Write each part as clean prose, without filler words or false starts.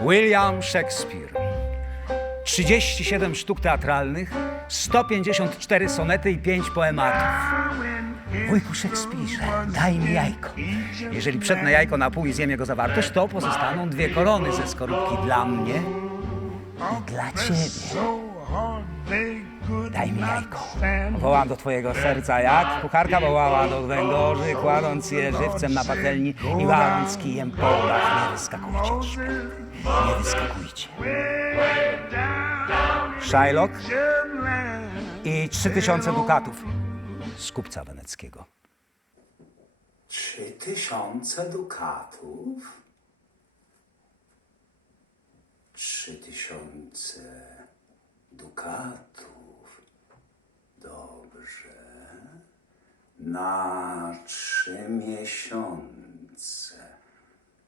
William Shakespeare. 37 sztuk teatralnych, 154 sonety i 5 poematów. Wujku Szekspirze, daj mi jajko. Jeżeli przetnę jajko na pół i zjem jego zawartość, to pozostaną 2 korony ze skorupki dla mnie i dla ciebie. Daj mi jajko. Wołam do twojego serca, jak kucharka wołała do węgorzy, kładąc je żywcem na patelni i waląc kijem po dach. Nie wyskakujcie, nie wyskakujcie. Shylock i 3000 dukatów z kupca weneckiego. 3000 dukatów? 3000 dukatów. Dobrze. Na 3 miesiące.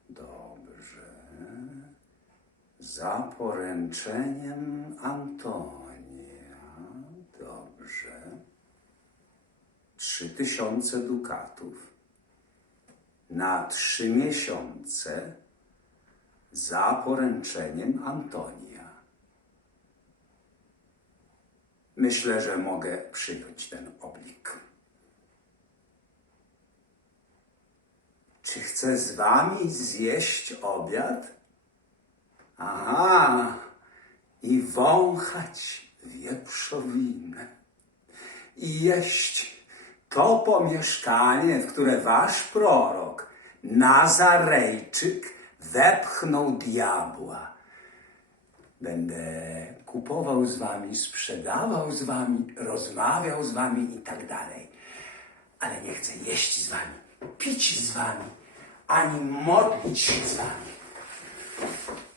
Dobrze. Za poręczeniem Antonia. Dobrze. 3000 dukatów. Na 3 miesiące za poręczeniem Antonia. Myślę, że mogę przyjąć ten oblik. Czy chcę z wami zjeść obiad? Aha, i wąchać wieprzowinę. I jeść to pomieszkanie, w które wasz prorok, Nazarejczyk, wepchnął diabła. Będę kupował z wami, sprzedawał z wami, rozmawiał z wami i tak dalej. Ale nie chcę jeść z wami, pić z wami, ani modlić się z wami.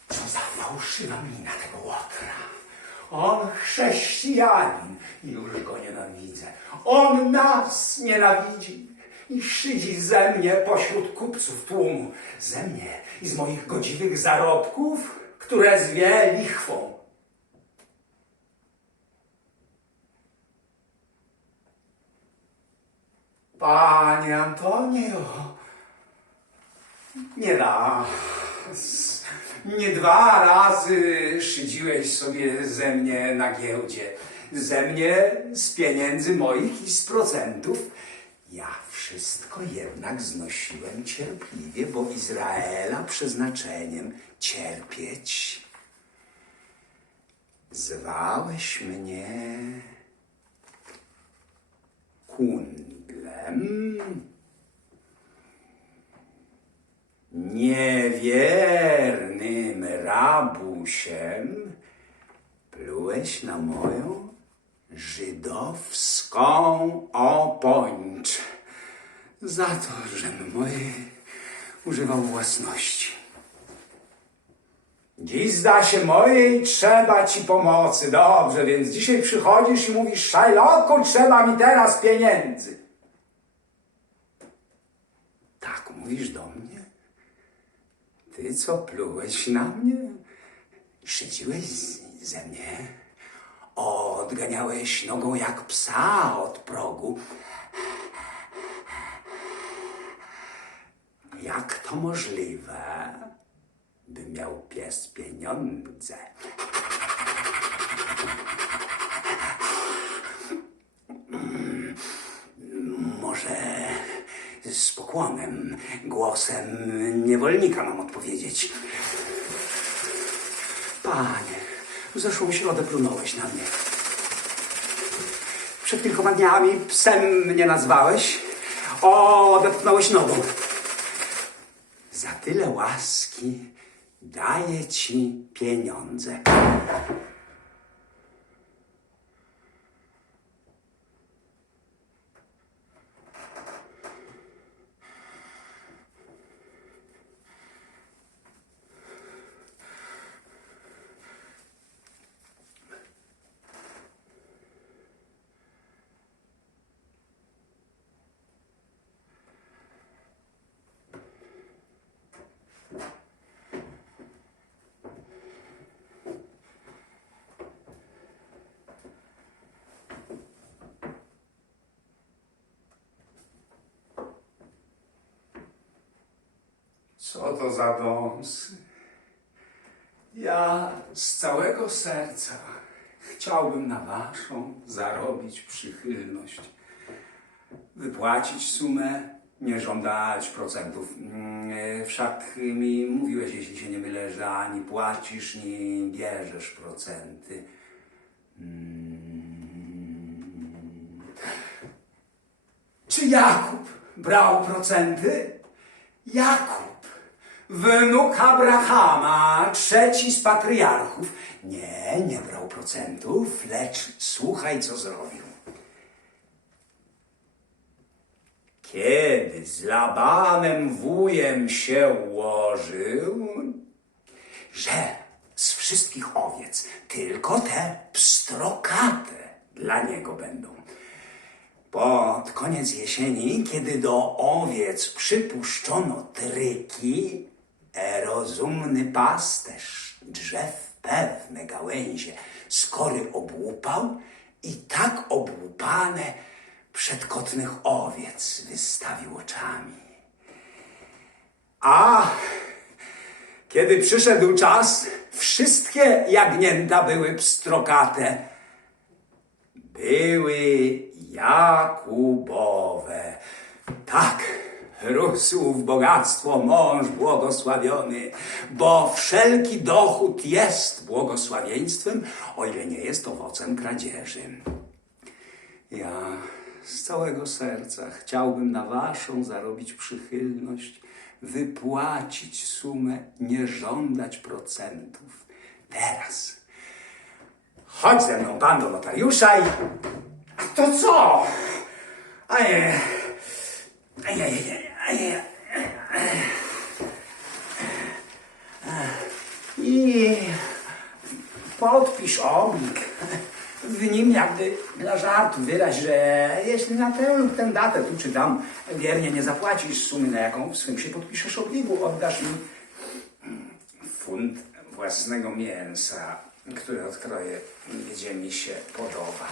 Co za fałszywa mina tego łotra. On chrześcijanin i już go nienawidzę. On nas nienawidzi i szydzi ze mnie pośród kupców tłumu. Ze mnie i z moich godziwych zarobków, które zwie lichwą. Panie Antonio, nie raz, nie 2 razy szydziłeś sobie ze mnie na giełdzie. Ze mnie z pieniędzy moich i z procentów. Ja wszystko jednak znosiłem cierpliwie, bo Izraela przeznaczeniem cierpieć. Zwałeś mnie kundlem, niewiernym rabusiem, plułeś na moją żydowską opończę za to, żem używał własności. Dziś zda się mojej, trzeba ci pomocy. Dobrze, więc dzisiaj przychodzisz i mówisz: Shylocku, trzeba mi teraz pieniędzy. Tak mówisz do mnie? Ty, co plułeś na mnie? Szydziłeś ze mnie? Odganiałeś nogą jak psa od progu. Jak to możliwe, by miał pies pieniądze? Może z pokłonem, głosem niewolnika mam odpowiedzieć. Panie, w zeszłą środę plunąłeś na mnie. Przed kilkoma dniami psem mnie nazwałeś. Odepchnąłeś nogą. Za tyle łaski daję ci pieniądze. Co to za dąsy? Ja z całego serca chciałbym na waszą zarobić przychylność. Wypłacić sumę, nie żądać procentów. Wszak mi mówiłeś, jeśli się nie mylę, że ani płacisz, ni bierzesz procenty. Czy Jakub brał procenty? Jakub, wnuk Abrahama, trzeci z patriarchów. Nie brał procentów, lecz słuchaj, co zrobił. Kiedy z Labanem wujem się ułożył, że z wszystkich owiec tylko te pstrokate dla niego będą. Pod koniec jesieni, kiedy do owiec przypuszczono tryki, rozumny pasterz drzew pewne gałęzie z kory obłupał i tak obłupane przedkotnych owiec wystawił oczami. A kiedy przyszedł czas, wszystkie jagnięta były pstrokate. Były Jakubowe. Tak, rósł w bogactwo mąż błogosławiony, bo wszelki dochód jest błogosławieństwem, o ile nie jest owocem kradzieży. Ja z całego serca chciałbym na waszą zarobić przychylność, wypłacić sumę, nie żądać procentów. Teraz chodź ze mną pan do notariusza i... To co? I podpisz oblik. W nim jakby dla żartu wyraź, że jeśli na tę lub tę datę, tu czy tam, wiernie nie zapłacisz sumy, na jaką w swym się podpiszesz obligu, oddasz mi funt własnego mięsa, które odkroję, gdzie mi się podoba.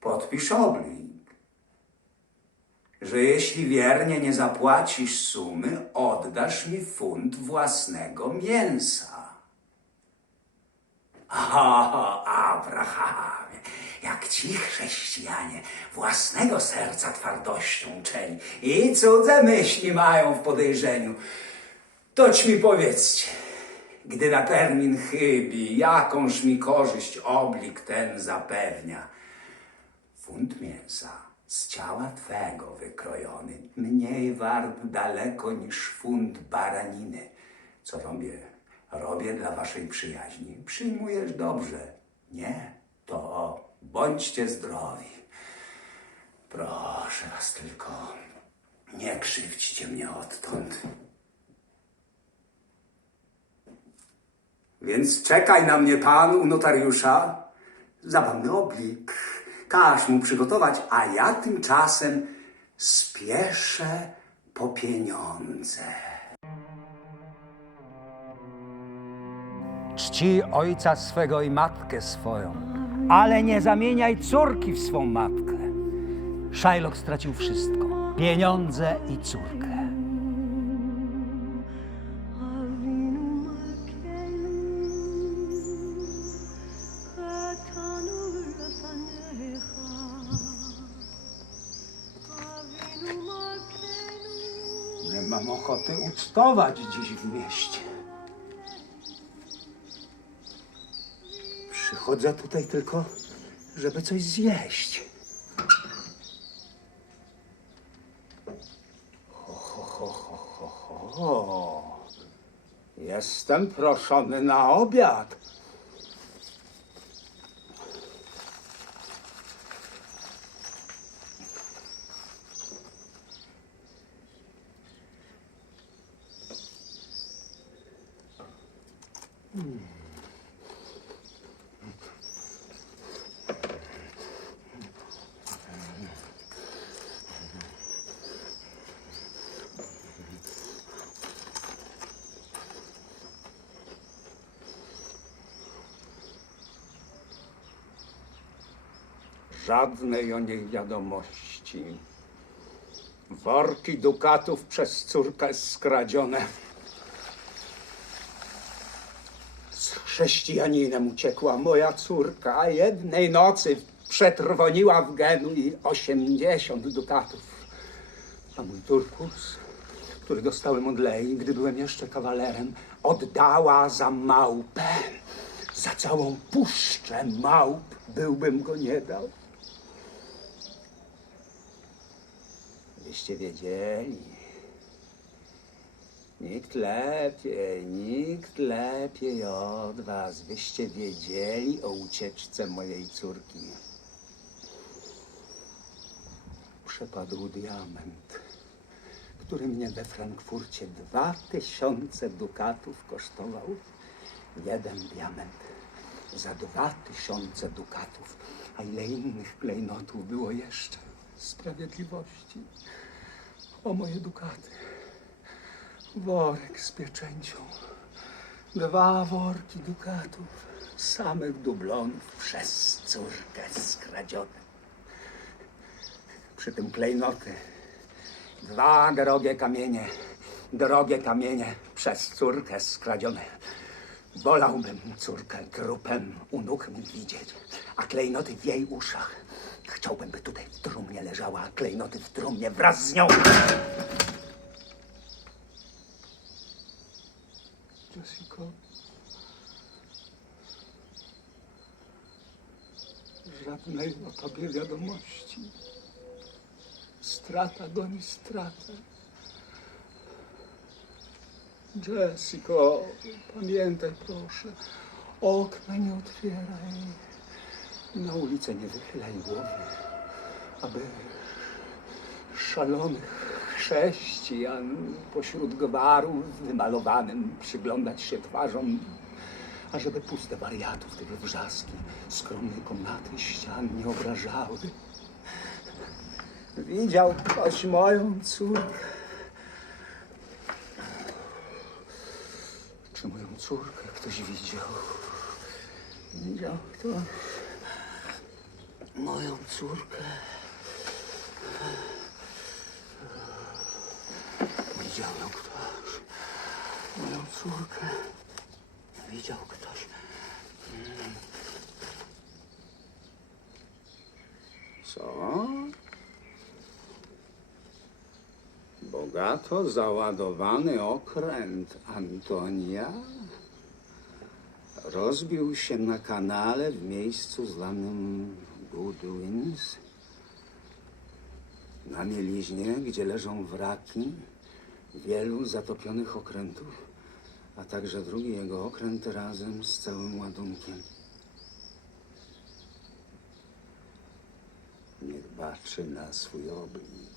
Podpisz oblig, że jeśli wiernie nie zapłacisz sumy, oddasz mi funt własnego mięsa. O, Abrahamie, jak ci chrześcijanie własnego serca twardością uczeni i cudze myśli mają w podejrzeniu, toć mi powiedzcie, gdy na termin chybi, jakąż mi korzyść oblig ten zapewnia. Funt mięsa z ciała twego wykrojony, mniej wart daleko niż funt baraniny. Co robię? Robię dla waszej przyjaźni. Przyjmujesz dobrze. Nie, to bądźcie zdrowi. Proszę was tylko, nie krzywdźcie mnie odtąd. Więc czekaj na mnie pan u notariusza. Zabawny oblik. Każ mu przygotować, a ja tymczasem spieszę po pieniądze. Czci ojca swego i matkę swoją, ale nie zamieniaj córki w swą matkę. Shylock stracił wszystko, pieniądze i córkę. Nie mam ochoty ucztować dziś w mieście. Przychodzę tutaj tylko, żeby coś zjeść. Ho. Jestem proszony na obiad. Żadnej o niej wiadomości. Worki dukatów przez córkę skradzione. Z chrześcijaninem uciekła moja córka, a jednej nocy przetrwoniła w Genui 80 dukatów. A mój turkus, który dostałem od Lei, gdy byłem jeszcze kawalerem, oddała za małpę. Za całą puszczę małp byłbym go nie dał. Byście wiedzieli. Nikt lepiej od was. Byście wiedzieli o ucieczce mojej córki. Przepadł diament, który mnie we Frankfurcie 2000 dukatów kosztował. Jeden diament za 2000 dukatów. A ile innych klejnotów było jeszcze? Sprawiedliwości. O moje dukaty. Worek z pieczęcią. 2 worki dukatów. Samych dublonów przez córkę skradzione. Przy tym klejnoty. 2 drogie kamienie przez córkę skradzione. Wolałbym córkę trupem u nóg mi widzieć, a klejnoty w jej uszach. Chciałbym, by tutaj w trumnie leżała, a klejnoty w trumnie wraz z nią. Jessico, żadnej o tobie wiadomości. Strata goni stratę. Jessico, pamiętaj proszę, okna nie otwieraj. Na ulicę nie wychylaj głowy, aby szalonych chrześcijan pośród gwaru wymalowanym przyglądać się twarzom, ażeby puste wariatów tych wrzaski skromnej komnaty ścian nie obrażały. Widział ktoś moją córkę? Czy moją córkę ktoś widział? Widział ktoś moją córkę? Widział ją ktoś? Moją córkę? Widział ktoś? Co? Bogato załadowany okręt Antonia rozbił się na kanale w miejscu zwanym Goodwins, na mieliźnie, gdzie leżą wraki wielu zatopionych okrętów, a także drugi jego okręt razem z całym ładunkiem. Niech baczy na swój oblik.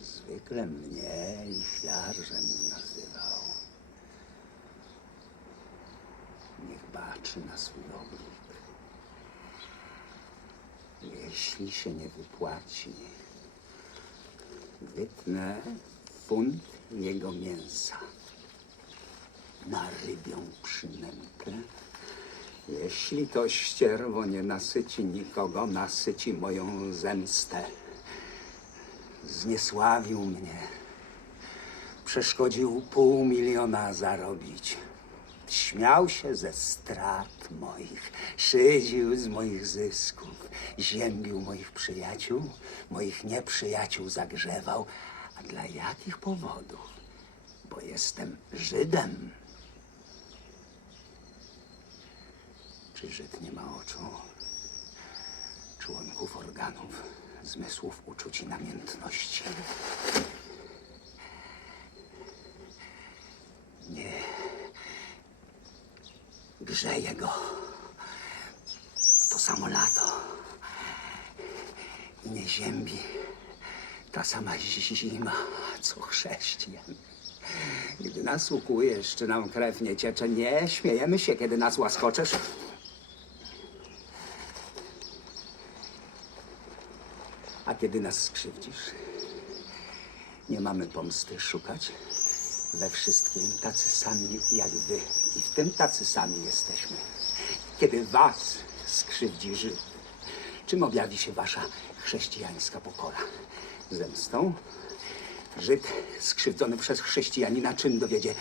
Zwykle mnie lichwiarzem nazywał. Niech baczy na swój oblik. Jeśli się nie wypłaci, wytnę funt jego mięsa na rybią przynętę. Jeśli to ścierwo nie nasyci nikogo, nasyci moją zemstę. Zniesławił mnie. Przeszkodził 500 000 zarobić. Śmiał się ze strat moich, szydził z moich zysków, ziębił moich przyjaciół, moich nieprzyjaciół zagrzewał. A dla jakich powodów? Bo jestem Żydem. Czy Żyd nie ma oczu, członków, organów, zmysłów, uczuć i namiętności? Nie grzeje go to samo lato i nie ziębi ta sama zima, co chrześcijan. Gdy nas ukujesz, czy nam krew nie ciecze, nie śmiejemy się, kiedy nas łaskoczesz. A kiedy nas skrzywdzisz, nie mamy pomsty szukać. We wszystkim tacy sami jak wy. I w tym tacy sami jesteśmy. Kiedy was skrzywdzi Żyd, czym objawi się wasza chrześcijańska pokora? Zemstą? Żyd skrzywdzony przez chrześcijanina czym dowiedzie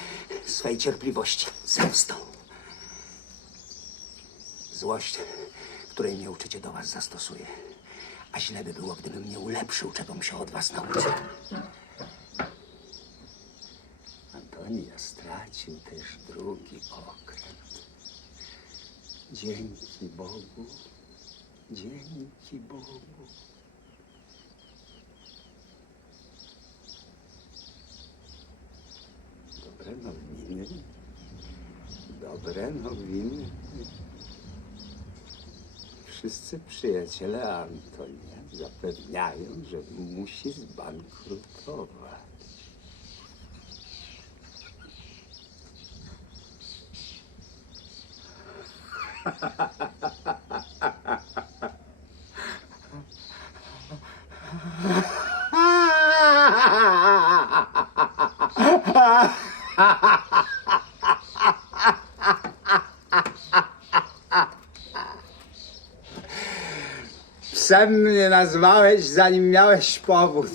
swej cierpliwości? Zemstą. Złość, której mnie uczycie, do was zastosuję. A źle by było, gdybym nie ulepszył, czegom się od was nauczył. Antonia stracił też drugi okręt. Dzięki Bogu. Dzięki Bogu. Dobre nowiny. Dobre nowiny. Wszyscy przyjaciele Antonia zapewniają, że musi zbankrutować. Psem mnie nazwałeś, zanim miałeś powód.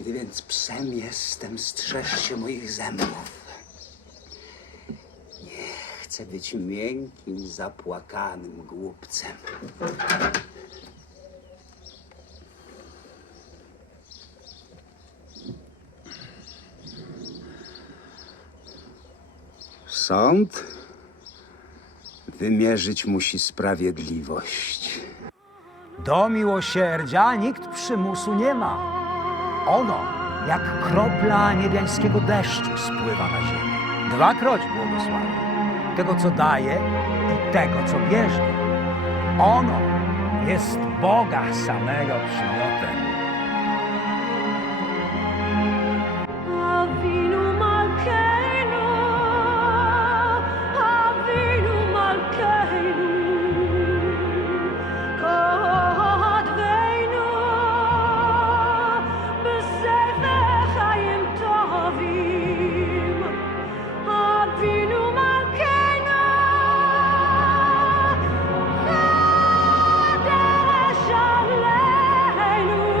Gdy więc psem jestem, strzeż się moich zębów. Nie chcę być miękkim, zapłakanym głupcem. Sąd wymierzyć musi sprawiedliwość. Do miłosierdzia nikt przymusu nie ma. Ono, jak kropla niebiańskiego deszczu, spływa na ziemię. Dwakroć błogosławi tego, co daje i tego, co bierze. Ono jest Boga samego przymiotem. Avinu Malkeinu, Avinu Malkeinu, Kodveinu, B'Sefer Chaim Tovim. Avinu Malkeinu, Chodesh Aleinu,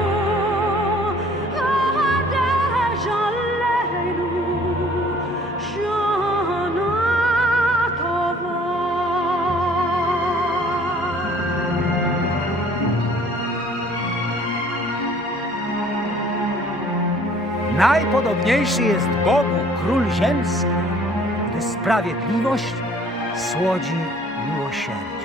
Chodesh Aleinu, Shana Tova. Najpodobniejszy jest Bogu król ziemski, gdy sprawiedliwość słodzi miłosierdziem.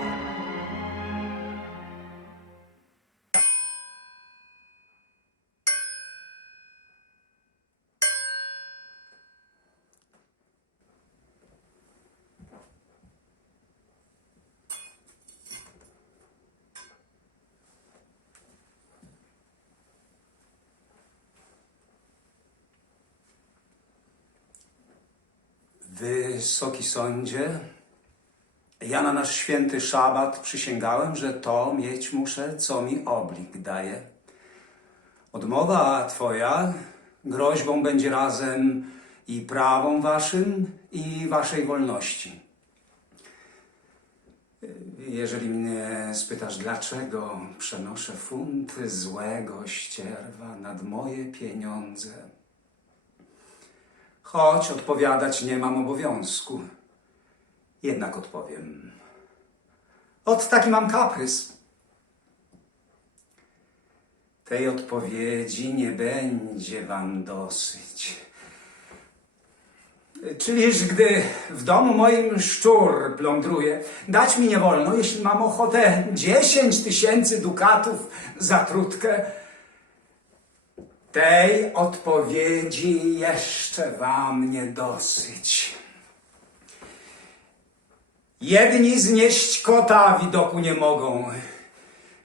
Wysoki sądzie, ja na nasz święty szabat przysięgałem, że to mieć muszę, co mi oblik daje. Odmowa twoja groźbą będzie razem i prawom waszym, i waszej wolności. Jeżeli mnie spytasz, dlaczego przenoszę funt złego ścierwa nad moje pieniądze, choć odpowiadać nie mam obowiązku, jednak odpowiem. Ot taki mam kaprys. Tej odpowiedzi nie będzie wam dosyć. Czyliż gdy w domu moim szczur plądruje, dać mi nie wolno, jeśli mam ochotę 10 000 dukatów za trutkę? Tej odpowiedzi jeszcze wam nie dosyć. Jedni znieść kota widoku nie mogą,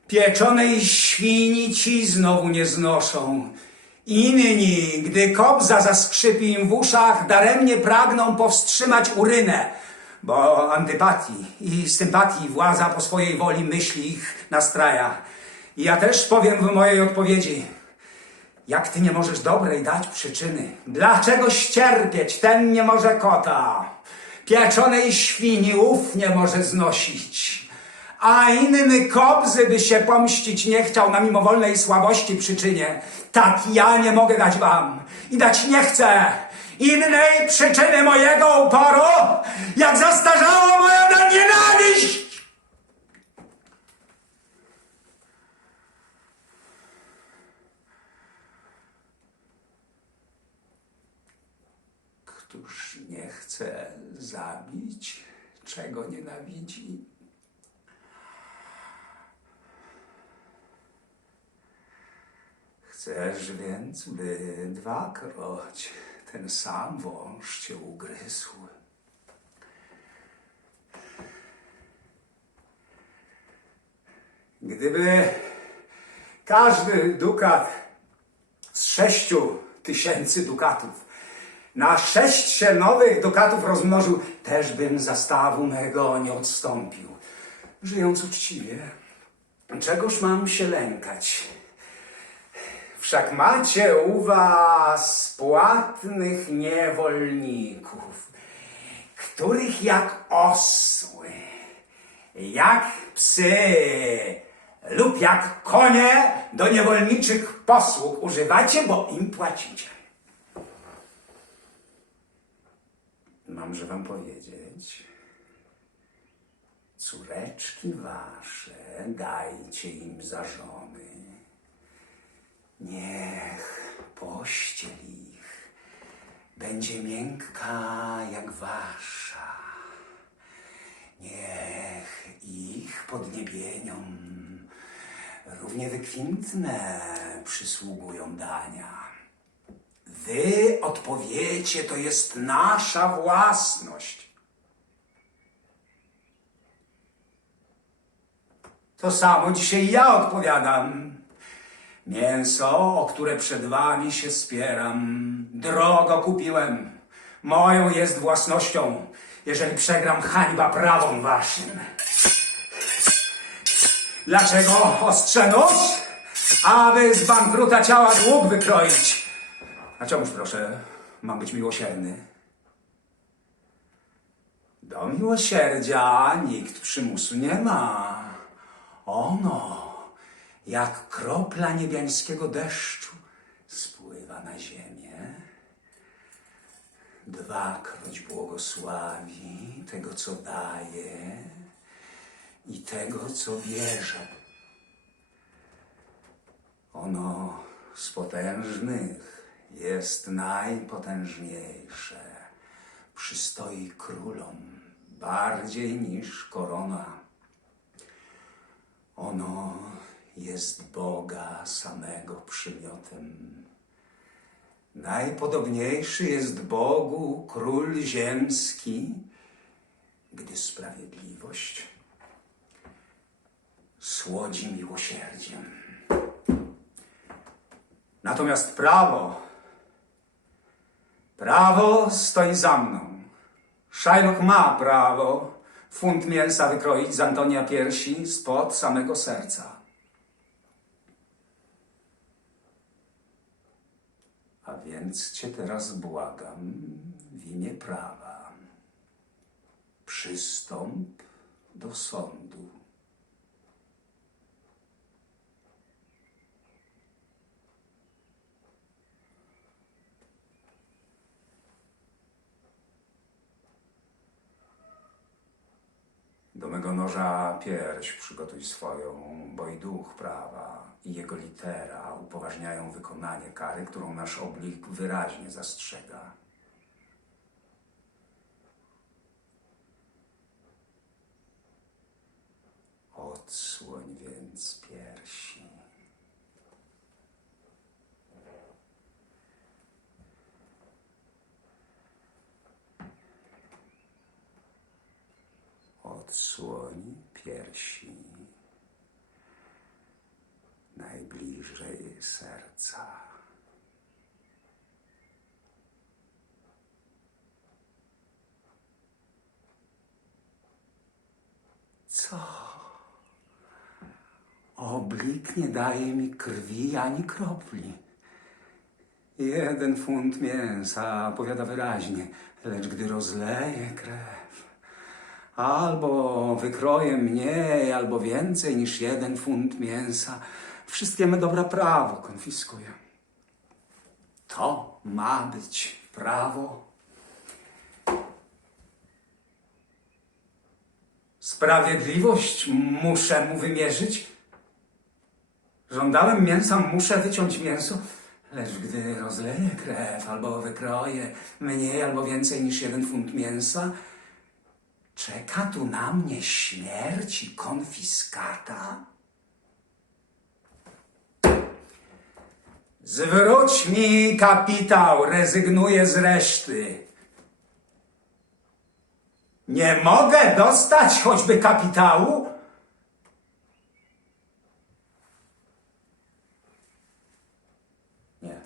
pieczonej świni ci znowu nie znoszą. Inni, gdy kobza zaskrzypi im w uszach, daremnie pragną powstrzymać urynę, bo antypatii i sympatii władza po swojej woli myśli ich nastraja. I ja też powiem w mojej odpowiedzi, jak ty nie możesz dobrej dać przyczyny, dlaczego ścierpieć ten nie może kota, pieczonej świni ów nie może znosić, a inny kobzy by się pomścić nie chciał na mimowolnej słabości przyczynie. Tak ja nie mogę dać wam i dać nie chcę innej przyczyny mojego uporu, jak zastarzała moja nienawiść. Któż nie chce zabić, czego nienawidzi? Chcesz więc, by dwakroć ten sam wąż cię ugryzł? Gdyby każdy dukat z 6000 dukatów na 6 nowych dukatów rozmnożył, też bym zastawu mego nie odstąpił. Żyjąc uczciwie, czegoż mam się lękać? Wszak macie u was płatnych niewolników, których jak osły, jak psy lub jak konie do niewolniczych posług używacie, bo im płacicie. Mamże wam powiedzieć, córeczki wasze dajcie im za żony. Niech pościel ich będzie miękka jak wasza. Niech ich podniebieniom równie wykwintne przysługują dania. Wy odpowiecie, to jest nasza własność. To samo dzisiaj ja odpowiadam. Mięso, o które przed wami się spieram, drogo kupiłem. Moją jest własnością. Jeżeli przegram, hańba prawom waszym. Dlaczego ostrze nóż? Aby z bankruta ciała dług wykroić. A czemuż, proszę, mam być miłosierny? Do miłosierdzia nikt przymusu nie ma. Ono, jak kropla niebiańskiego deszczu, spływa na ziemię. Dwakroć błogosławi tego, co daje i tego, co bierze. Ono z potężnych jest najpotężniejsze. Przystoi królom bardziej niż korona. Ono jest Boga samego przymiotem. Najpodobniejszy jest Bogu król ziemski, gdy sprawiedliwość słodzi miłosierdziem. Natomiast prawo stoi za mną. Shylock ma prawo funt mięsa wykroić z Antonia piersi spod samego serca. A więc cię teraz błagam w imię prawa. Przystąp do sądu. Do mego noża pierś przygotuj swoją, bo i duch prawa i jego litera upoważniają wykonanie kary, którą nasz oblik wyraźnie zastrzega. Odsłoń więc piersi. Odsłoń piersi najbliżej serca. Co? Oblik nie daje mi krwi ani kropli. 1 funt mięsa powiada wyraźnie, lecz gdy rozleje krew, Albo wykroję mniej, albo więcej niż 1 funt mięsa. Wszystkie me dobra prawo konfiskuję. To ma być prawo. Sprawiedliwość muszę mu wymierzyć. Żądałem mięsa, muszę wyciąć mięso. Lecz gdy rozleję krew, albo wykroję mniej, albo więcej niż 1 funt mięsa, czeka tu na mnie śmierć i konfiskata? Zwróć mi kapitał, rezygnuję z reszty. Nie mogę dostać choćby kapitału? Nie.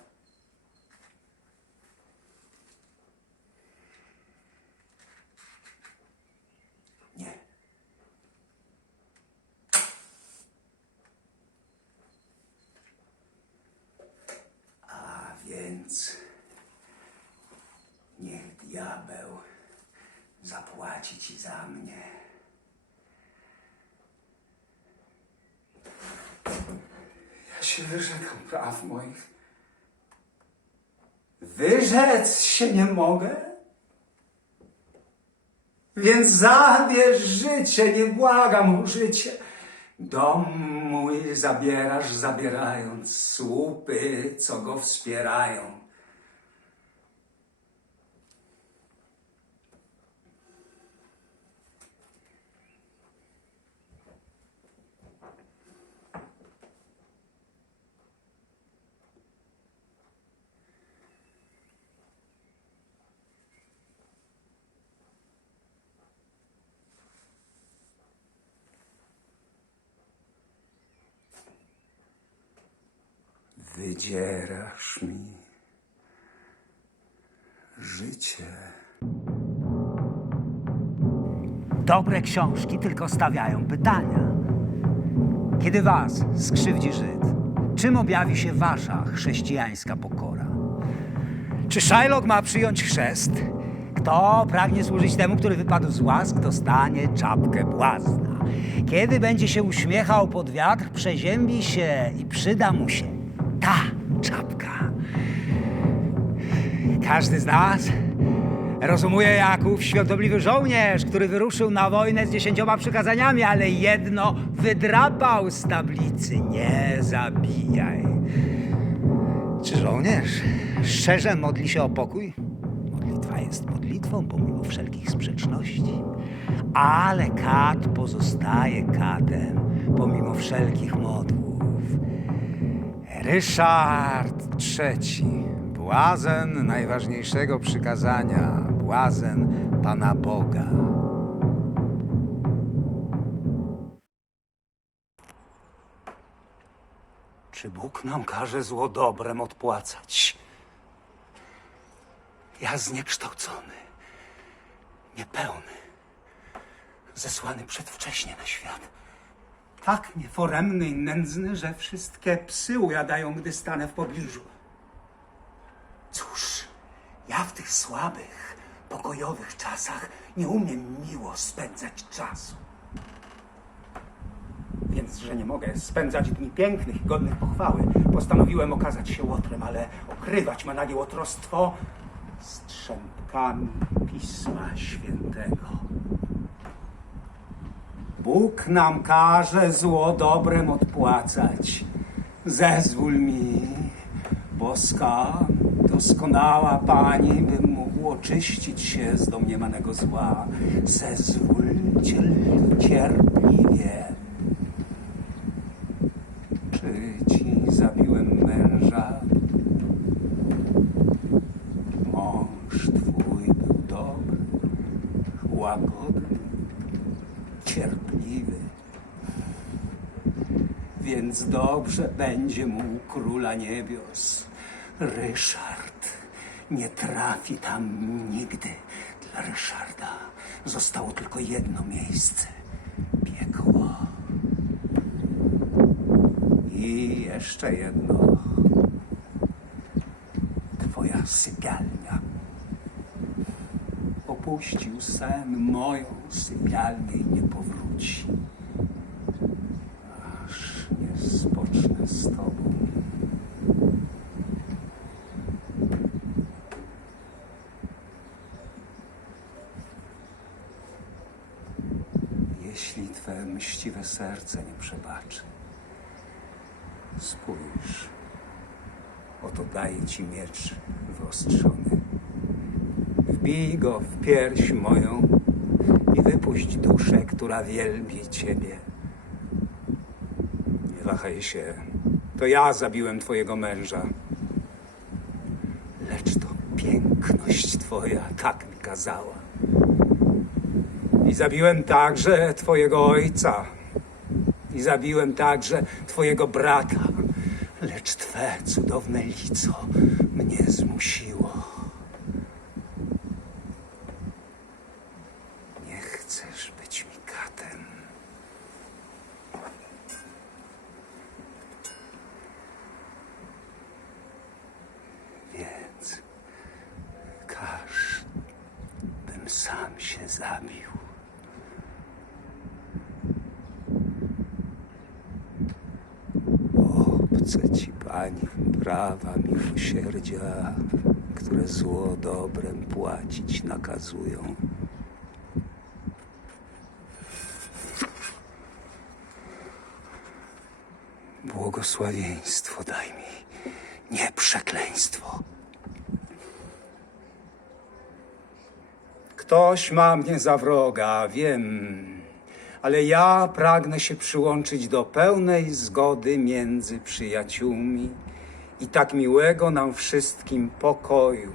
Nie. A więc niech diabeł zapłaci ci za mnie. Ja się wyrzekam praw moich. Wyrzec się nie mogę? Więc zabierz życie, nie błagam o życie. Dom mój zabierasz, zabierając słupy, co go wspierają. Wydzierasz mi życie. Dobre książki tylko stawiają pytania. Kiedy was skrzywdzi Żyd, czym objawi się wasza chrześcijańska pokora? Czy Shylock ma przyjąć chrzest? Kto pragnie służyć temu, który wypadł z łask, dostanie czapkę błazna. Kiedy będzie się uśmiechał pod wiatr, przeziębi się i przyda mu się ta czapka. Każdy z nas rozumuje jak ów świątobliwy żołnierz, który wyruszył na wojnę z 10 przykazaniami, ale jedno wydrapał z tablicy: nie zabijaj. Czy żołnierz szczerze modli się o pokój? Modlitwa jest modlitwą pomimo wszelkich sprzeczności, ale kat pozostaje katem pomimo wszelkich modłów. Ryszard III, błazen najważniejszego przykazania, błazen Pana Boga. Czy Bóg nam każe zło dobrem odpłacać? Ja zniekształcony, niepełny, zesłany przedwcześnie na świat. Tak nieforemny i nędzny, że wszystkie psy ujadają, gdy stanę w pobliżu. Cóż, ja w tych słabych, pokojowych czasach nie umiem miło spędzać czasu. Więc, że nie mogę spędzać dni pięknych i godnych pochwały, postanowiłem okazać się łotrem, ale okrywać me nagie łotrostwo strzępkami Pisma Świętego. Bóg nam każe zło dobrem odpłacać. Zezwól mi, boska, doskonała Pani, bym mógł oczyścić się z domniemanego zła. Zezwól cierpliwie. Czy ci zabiłem męża? Mąż twój był dobry, łagodny, cierpliwy. Więc dobrze będzie mu u Króla Niebios. Ryszard nie trafi tam nigdy. Dla Ryszarda zostało tylko jedno miejsce. Piekło. I jeszcze jedno. Twoja sypialnia. opuścił sen moją sypialnię i nie powróci, aż nie spocznę z tobą. Jeśli twe mściwe serce nie przebaczy, spójrz, oto daję ci miecz wyostrzony. Wbij go w pierś moją i wypuść duszę, która wielbi ciebie. Nie wahaj się, to ja zabiłem twojego męża. Lecz to piękność twoja tak mi kazała. I zabiłem także twojego ojca. I zabiłem także twojego brata. Lecz twe cudowne lico mnie zmusiło. Nie chcesz być mi katem. Więc każ, bym sam się zabił. Obce ci, Pani, prawa miłosierdzia, które zło dobrem płacić nakazują. Błogosławieństwo daj mi, nie przekleństwo. Ktoś ma mnie za wroga, wiem, ale ja pragnę się przyłączyć do pełnej zgody między przyjaciółmi i tak miłego nam wszystkim pokoju.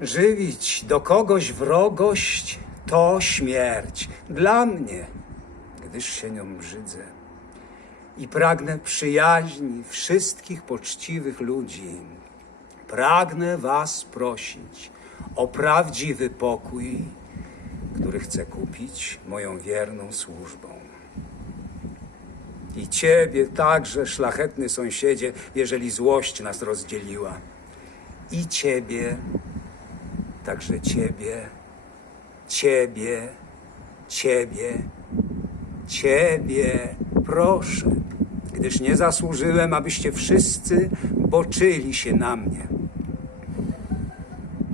Żywić do kogoś wrogość to śmierć dla mnie, gdyż się nią brzydzę. I pragnę przyjaźni wszystkich poczciwych ludzi. Pragnę was prosić o prawdziwy pokój, który chcę kupić moją wierną służbą. I ciebie także, szlachetny sąsiedzie, jeżeli złość nas rozdzieliła. I ciebie, także ciebie, ciebie, ciebie, ciebie proszę, gdyż nie zasłużyłem, abyście wszyscy boczyli się na mnie.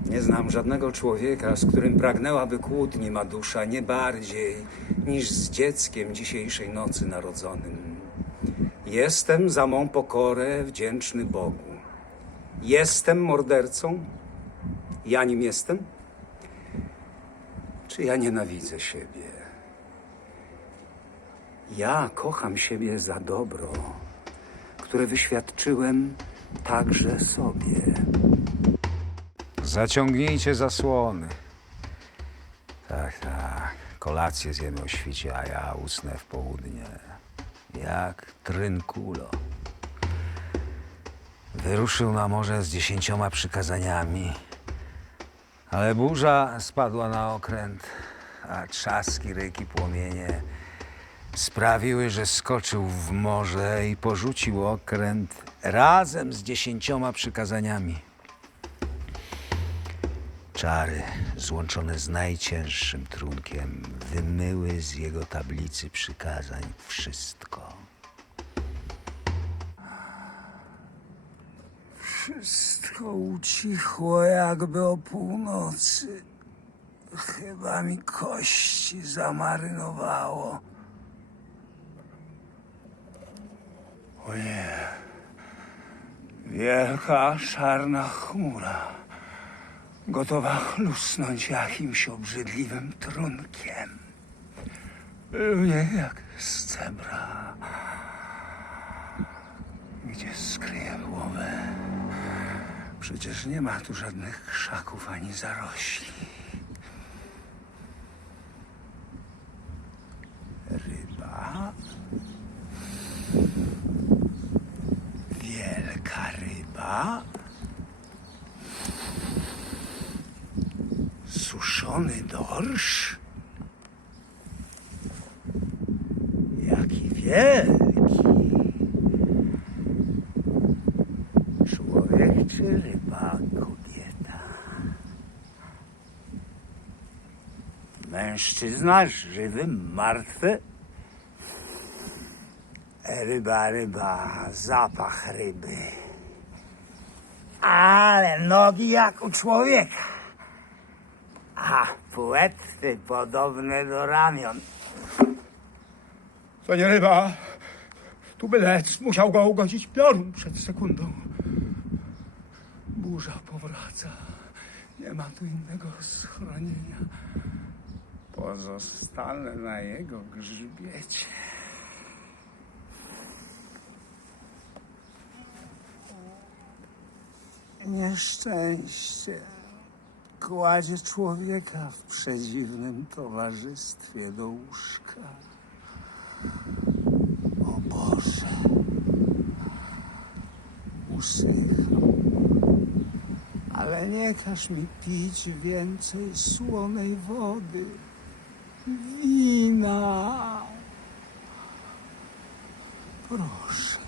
Nie znam żadnego człowieka, z którym pragnęłaby kłótni ma dusza nie bardziej niż z dzieckiem dzisiejszej nocy narodzonym. Jestem za mą pokorę wdzięczny Bogu. Jestem mordercą? Ja nim jestem? Czy ja nienawidzę siebie? Ja kocham siebie za dobro, które wyświadczyłem także sobie. Zaciągnijcie zasłony. Tak, tak. Kolację zjemy o świcie, a ja usnę w południe. Jak Trynkulo. Wyruszył na morze z 10 przykazaniami, ale burza spadła na okręt, a trzaski, ryki, płomienie sprawiły, że skoczył w morze i porzucił okręt razem z 10 przykazaniami. Czary złączone z najcięższym trunkiem wymyły z jego tablicy przykazań wszystko. Wszystko ucichło jakby o północy. Chyba mi kości zamarynowało. O nie. Wielka czarna chmura, gotowa chlusnąć jakimś obrzydliwym trunkiem. Lubię jak z cebra. Gdzie skryję głowę? Przecież nie ma tu żadnych krzaków ani zarośli. Ryba. Wielka ryba. Suszony dorsz. Jaki wielki. Człowiek czy ryba, kobieta? Mężczyzna żywy, martwy? Ryba, zapach ryby. Ale nogi jak u człowieka. A płetwy podobne do ramion. To nie ryba. Tu bylec musiał go ugodzić piorun przed sekundą. Burza powraca. Nie ma tu innego schronienia. Pozostanę na jego grzbiecie. Nieszczęście kładzie człowieka w przedziwnym towarzystwie do łóżka. O Boże, usycham, ale nie każ mi pić więcej słonej wody, wina. Proszę.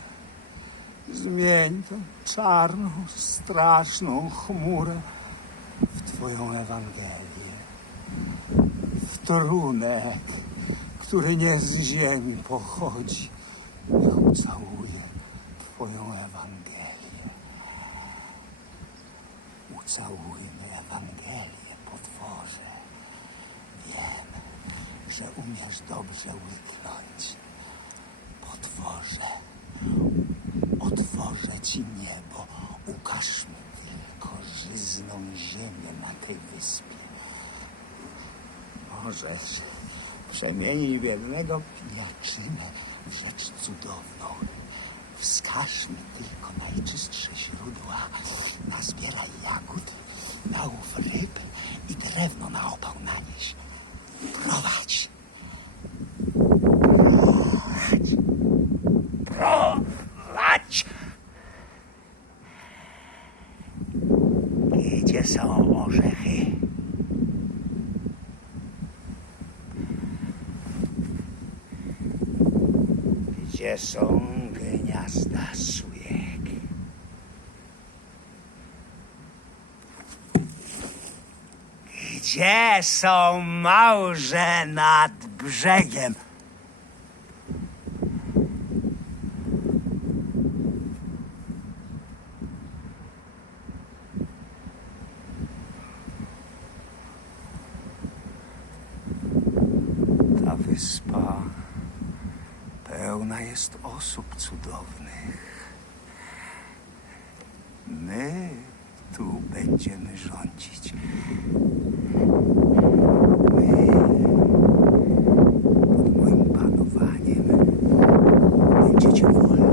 Zmień tę czarną, straszną chmurę w Twoją Ewangelię, w trunek, który nie z ziemi pochodzi. Niech ucałuje Twoją Ewangelię. Ucałujmy Ewangelię, potworze. Wiem, że umiesz dobrze łyknąć. Potworze. Otworzę ci niebo, ukaż mi tylko żyzną ziemię na tej wyspie. Możesz przemienić biednego pniaczynę w rzecz cudowną. Wskaż mi tylko najczystsze źródła, nazbieraj jagód, nałów ryb i drewno na opał nanieś. Prowadź! Prowadź! Gdzie są orzechy? Gdzie są gniazda sujek? Gdzie są małże nad brzegiem? Ta wyspa pełna jest osób cudownych. My tu będziemy rządzić. My pod moim panowaniem będziecie wolni.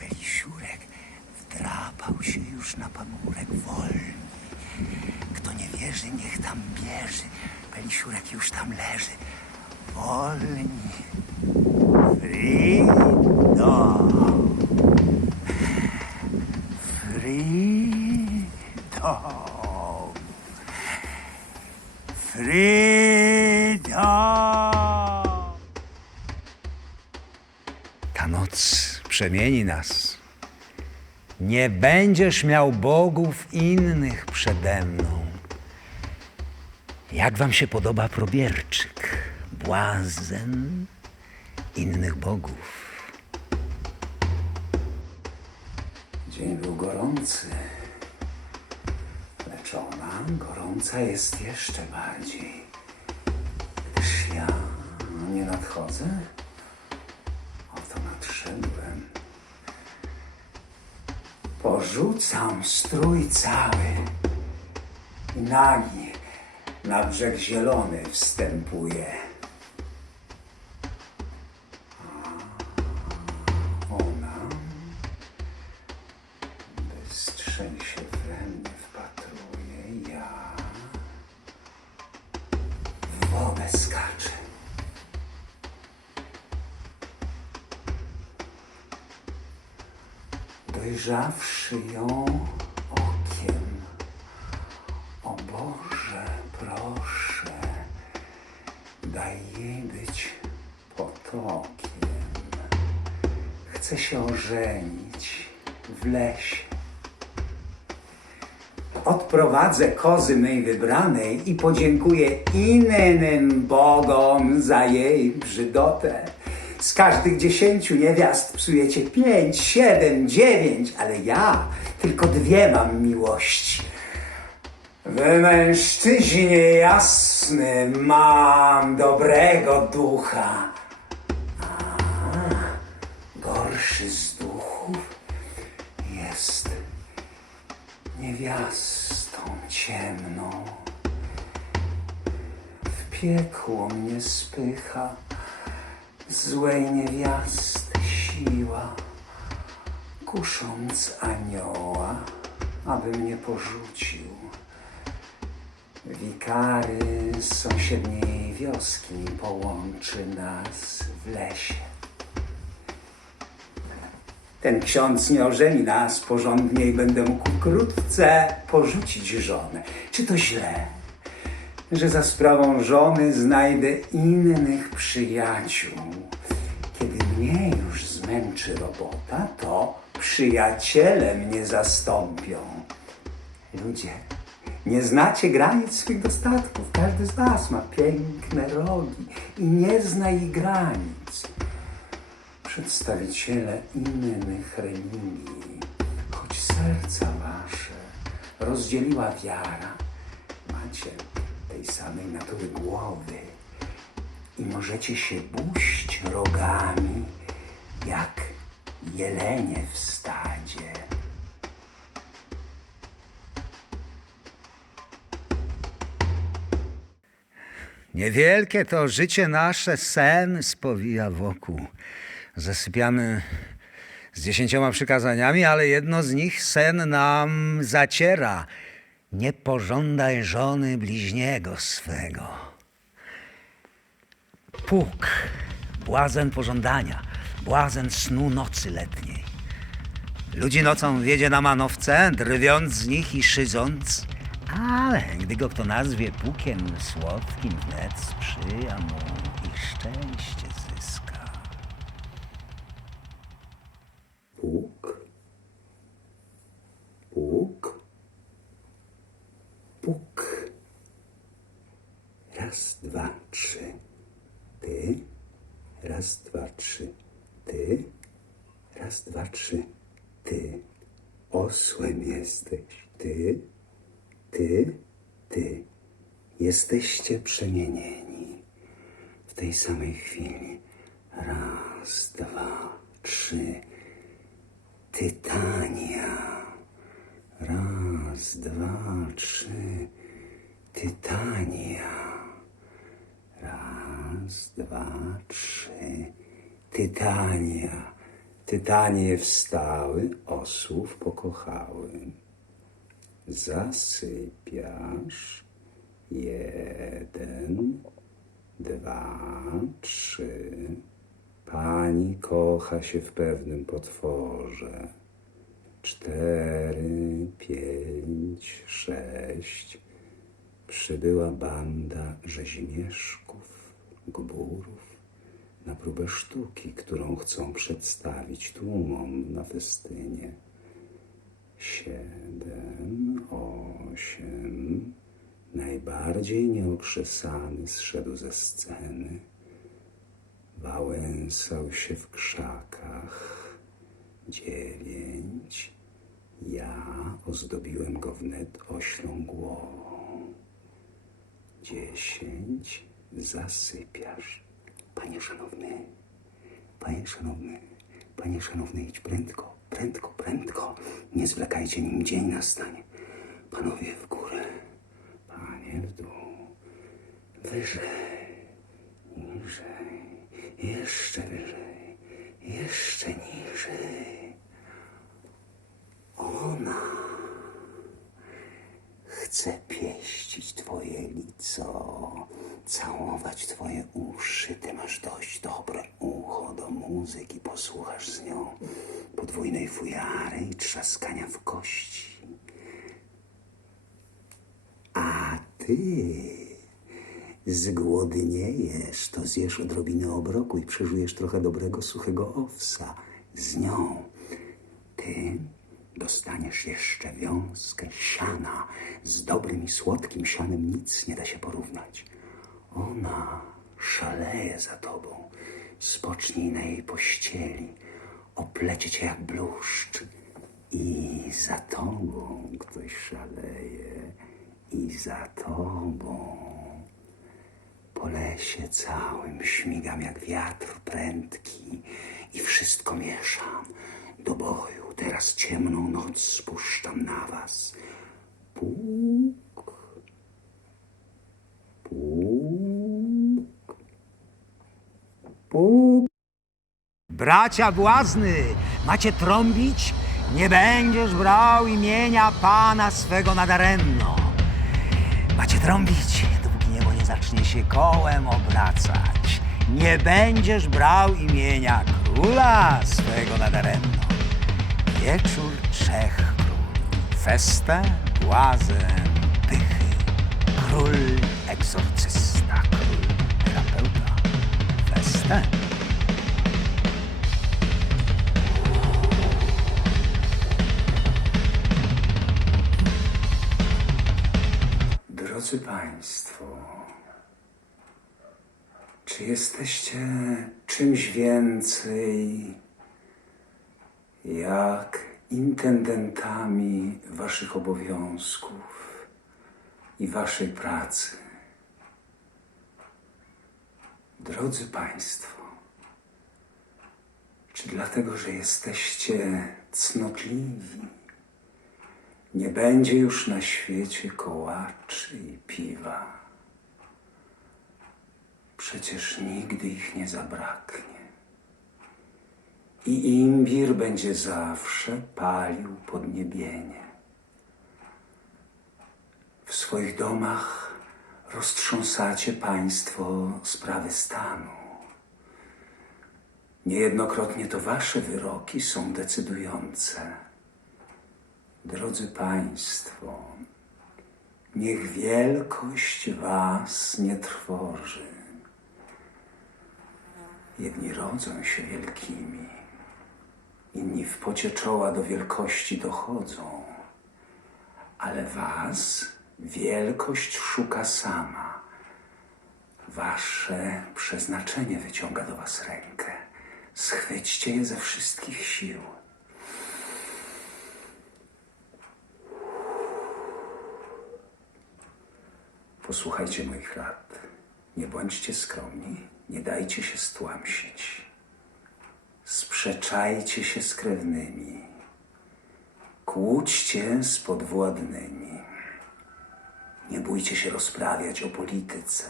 Belisiurek wdrapał się już na pagórek wolny. Kto nie wierzy, niech tam bierze. Belisiurek już tam leży. Wolni. Freedom. Freedom. Freedom. Ta noc przemieni nas. Nie będziesz miał bogów innych przede mną. Jak wam się podoba probierczyk, błazen innych bogów? Dzień był gorący, lecz ona gorąca jest jeszcze bardziej. Gdyż ja nie nadchodzę, oto nadszedłem. Porzucam strój cały i nagi na brzeg zielony wstępuję. Ona bystrzej się we mnie wpatruje, ja w wodę skaczę. Dojrzawszy ją okiem, o Boże, proszę, daj jej być potokiem. Chcę się ożenić w lesie. odprowadzę kozy mej wybranej i podziękuję innym bogom za jej brzydotę. Z każdych 10 niewiast psujecie 5, 7, 9, ale ja tylko 2 mam miłości. Wy, mężczyźnie jasny, mam dobrego ducha. A gorszy z duchów jest niewiastą ciemną. W piekło mnie spycha złej niewiasty siła, kusząc anioła, aby mnie porzucił. Wikary z sąsiedniej wioski połączy nas w lesie. Ten ksiądz nie ożeni nas porządnie i będę mógł wkrótce porzucić żonę. Czy to źle, że za sprawą żony znajdę innych przyjaciół? Kiedy mnie już zmęczy robota, to przyjaciele mnie zastąpią. Ludzie, nie znacie granic swych dostatków. Każdy z was ma piękne rogi i nie zna ich granic. Przedstawiciele innych religii, choć serca wasze rozdzieliła wiara, macie tej samej natury głowy i możecie się buść rogami jak jelenie w stadzie. Niewielkie to życie nasze, sen spowija wokół. Zasypiamy z 10 przykazaniami, ale jedno z nich sen nam zaciera. Nie pożądaj żony bliźniego swego. Puk, błazen pożądania, błazen snu nocy letniej. Ludzi nocą wiedzie na manowce, drwiąc z nich i szydząc, ale gdy go kto nazwie pukiem słodkim, wnet sprzyja mu i szczęście zyska. Puk, puk, puk. Raz, dwa, trzy. Ty. Raz, dwa, trzy. Ty. Raz, dwa, trzy. Ty. Osłem jesteś. Ty. Ty. Ty. Jesteście przemienieni w tej samej chwili. Raz, dwa, trzy. Tytania. Raz, dwa, trzy. Tytania. Raz, dwa, trzy. Tytania. Tytanie wstały, osłów pokochały. Zasypiasz. 1, 2, 3. Pani kocha się w pewnym potworze. 4, 5, 6. Przybyła banda rzezimieszków, gburów na próbę sztuki, którą chcą przedstawić tłumom na festynie. 7, 8. Najbardziej nieokrzesany zszedł ze sceny. Wałęsał się w krzakach. 9. Ja ozdobiłem go wnet oślą głową. 10. Zasypiasz. Panie szanowny, panie szanowny, panie szanowny, idź prędko, prędko, prędko. Nie zwlekajcie, nim dzień nastanie. Panowie w górę, panie w dół, wyżej, niżej, jeszcze wyżej, jeszcze niżej. Ona chce pieścić twoje lico, całować twoje uszy. Ty masz dość dobre ucho do muzyki, posłuchasz z nią podwójnej fujary i trzaskania w kości. A ty zgłodniejesz, to zjesz odrobinę obroku i przeżujesz trochę dobrego, suchego owsa z nią. Ty dostaniesz jeszcze wiązkę siana. Z dobrym i słodkim sianem nic nie da się porównać. Ona szaleje za tobą. Spocznij na jej pościeli. Oplecie cię jak bluszcz. I za tobą ktoś szaleje. I za tobą. Po lesie całym śmigam jak wiatr prędki i wszystko mieszam do boju. Teraz ciemną noc spuszczam na was. Puk, puk, puk. Bracia błazny, macie trąbić? Nie będziesz brał imienia Pana swego nadaremno. Macie trąbić, dopóki niebo nie zacznie się kołem obracać. Nie będziesz brał imienia Króla swego nadaremno. Wieczór trzech króli, festę, błazen, pychy. Król egzorcysta, król terapeuta, festę. Drodzy Państwo, czy jesteście czymś więcej jak intendentami waszych obowiązków i waszej pracy? Drodzy Państwo, czy dlatego, że jesteście cnotliwi, nie będzie już na świecie kołaczy i piwa? Przecież nigdy ich nie zabraknie. I imbir będzie zawsze palił podniebienie. W swoich domach roztrząsacie Państwo sprawy stanu. Niejednokrotnie to wasze wyroki są decydujące. Drodzy Państwo, niech wielkość was nie trwoży. Jedni rodzą się wielkimi, inni w pocie czoła do wielkości dochodzą, ale was wielkość szuka sama. Wasze przeznaczenie wyciąga do was rękę. Schwyćcie je ze wszystkich sił. Posłuchajcie moich rad. Nie bądźcie skromni, nie dajcie się stłamsić. Sprzeczajcie się z krewnymi. Kłóćcie z podwładnymi. Nie bójcie się rozprawiać o polityce.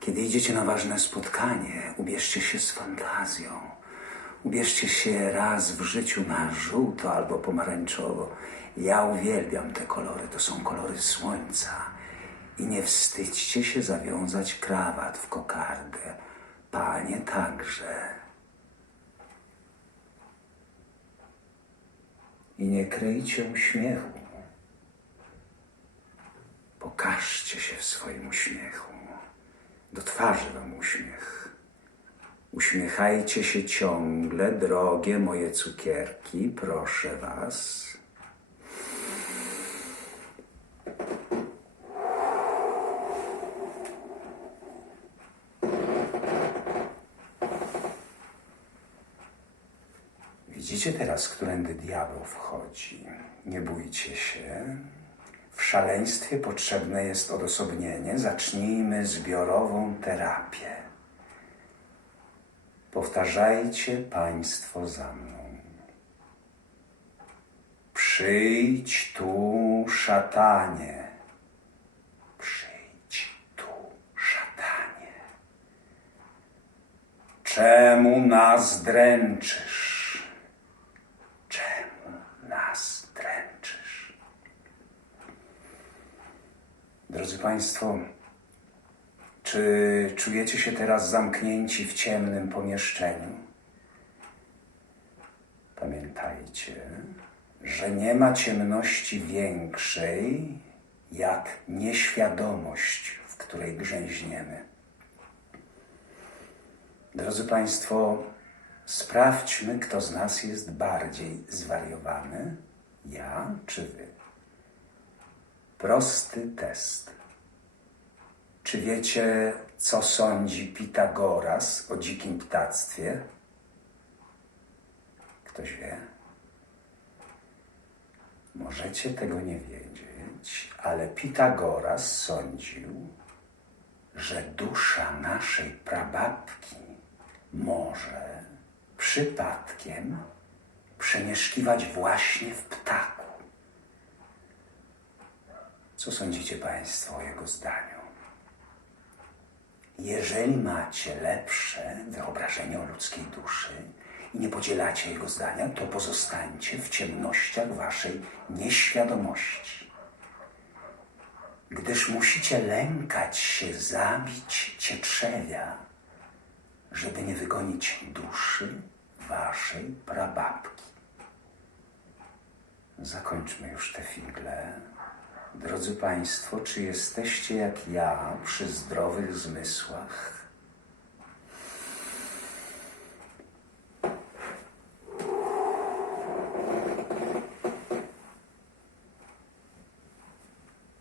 Kiedy idziecie na ważne spotkanie, ubierzcie się z fantazją. Ubierzcie się raz w życiu na żółto albo pomarańczowo. Ja uwielbiam te kolory, to są kolory słońca. I nie wstydźcie się zawiązać krawat w kokardę. Panie także. I nie kryjcie uśmiechu. Pokażcie się w swoim uśmiechu. Do twarzy wam uśmiech. Uśmiechajcie się ciągle, drogie moje cukierki, proszę was. Widzicie teraz, którędy diabeł wchodzi. Nie bójcie się. W szaleństwie potrzebne jest odosobnienie. Zacznijmy zbiorową terapię. Powtarzajcie Państwo za mną. Przyjdź tu, szatanie. Przyjdź tu, szatanie. Czemu nas dręczysz? Czemu nas dręczysz? Drodzy Państwo, czy czujecie się teraz zamknięci w ciemnym pomieszczeniu? Pamiętajcie, że nie ma ciemności większej jak nieświadomość, w której grzęźniemy. Drodzy Państwo, Sprawdźmy, kto z nas jest bardziej zwariowany, ja czy wy. Prosty test. Czy wiecie, co sądzi Pitagoras o dzikim ptactwie? Ktoś wie? Możecie tego nie wiedzieć, ale Pitagoras sądził, że dusza naszej prababki może przypadkiem przemieszkiwać właśnie w ptaku. Co sądzicie Państwo o jego zdaniu? Jeżeli macie lepsze wyobrażenie o ludzkiej duszy i nie podzielacie jego zdania, to pozostańcie w ciemnościach waszej nieświadomości. Gdyż musicie lękać się zabić cietrzewia, żeby nie wygonić duszy waszej prababki. Zakończmy już tę figlę. Drodzy Państwo, czy jesteście jak ja przy zdrowych zmysłach?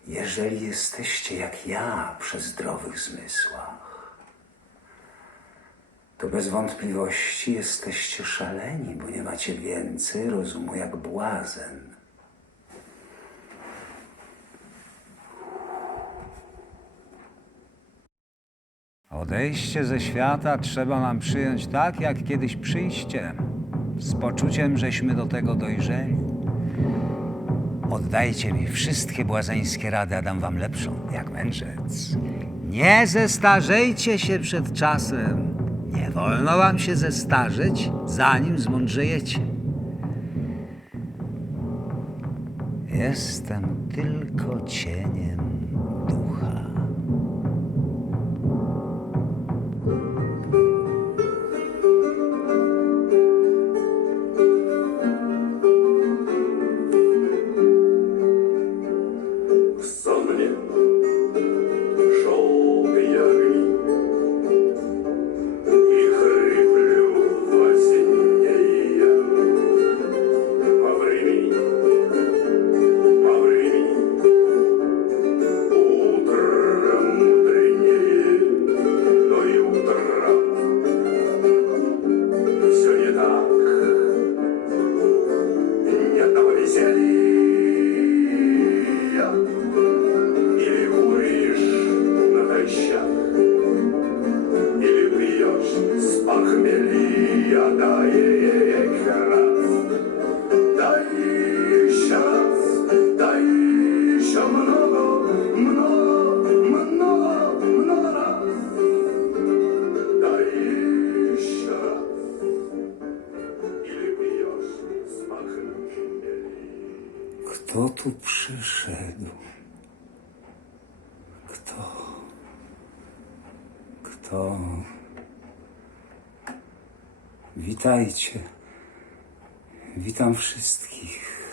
Jeżeli jesteście jak ja przy zdrowych zmysłach, to bez wątpliwości jesteście szaleni, bo nie macie więcej rozumu jak błazen. Odejście ze świata trzeba nam przyjąć tak, jak kiedyś przyjście, z poczuciem, żeśmy do tego dojrzeli. Oddajcie mi wszystkie błazeńskie rady, a dam wam lepszą, jak mędrzec. Nie zestarzejcie się przed czasem. Nie wolno wam się zestarzeć, zanim zmądrzejecie. Jestem tylko cieniem ducha. Сонные, желтые огни, и хриплю осенние. По времени, утро мудренее, но и утро все не так, ни одного веселья. Или куришь натощак, или пьешь с похмелья, да еще раз, да еще раз, да еще много, много, много, много раз, да еще раз, или пьешь с похмелья. Kto tu przyszedł? Kto? Witajcie. Witam wszystkich.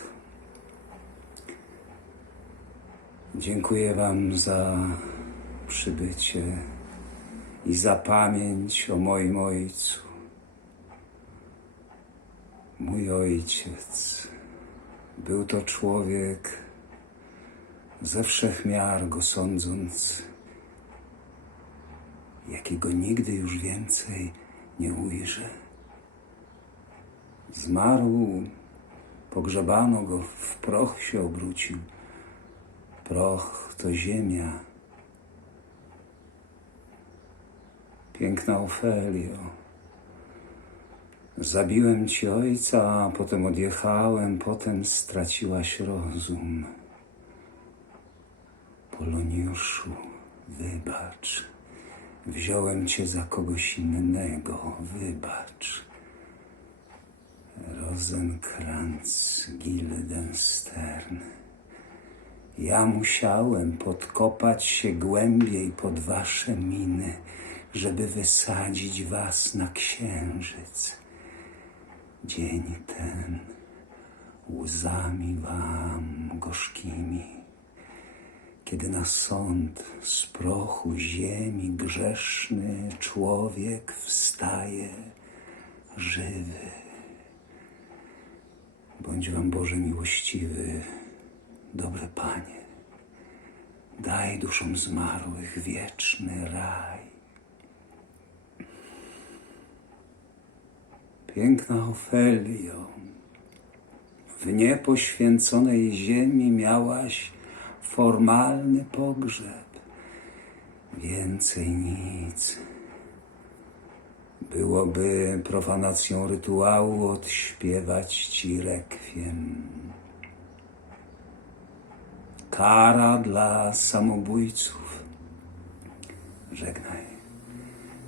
Dziękuję wam za przybycie i za pamięć o moim ojcu. Mój ojciec był to człowiek, ze wszech miar go sądząc, jakiego nigdy już więcej nie ujrzę. Zmarł, pogrzebano go, w proch się obrócił. Proch to ziemia. Piękna Ofelio, zabiłem ci ojca, a potem odjechałem, potem straciłaś rozum. Poloniuszu, wybacz. Wziąłem cię za kogoś innego, wybacz. Rosenkrantz, Guildenstern. Ja musiałem podkopać się głębiej pod wasze miny, żeby wysadzić was na księżyc. Dzień ten łzami wam gorzkimi, kiedy na sąd z prochu ziemi grzeszny człowiek wstaje, żywy. Bądź wam Boże miłościwy, dobre Panie. Daj duszom zmarłych wieczny raj. Piękna Ofelio, w niepoświęconej ziemi miałaś formalny pogrzeb. Więcej nic. Byłoby profanacją rytuału odśpiewać ci rekwiem. Kara dla samobójców. Żegnaj.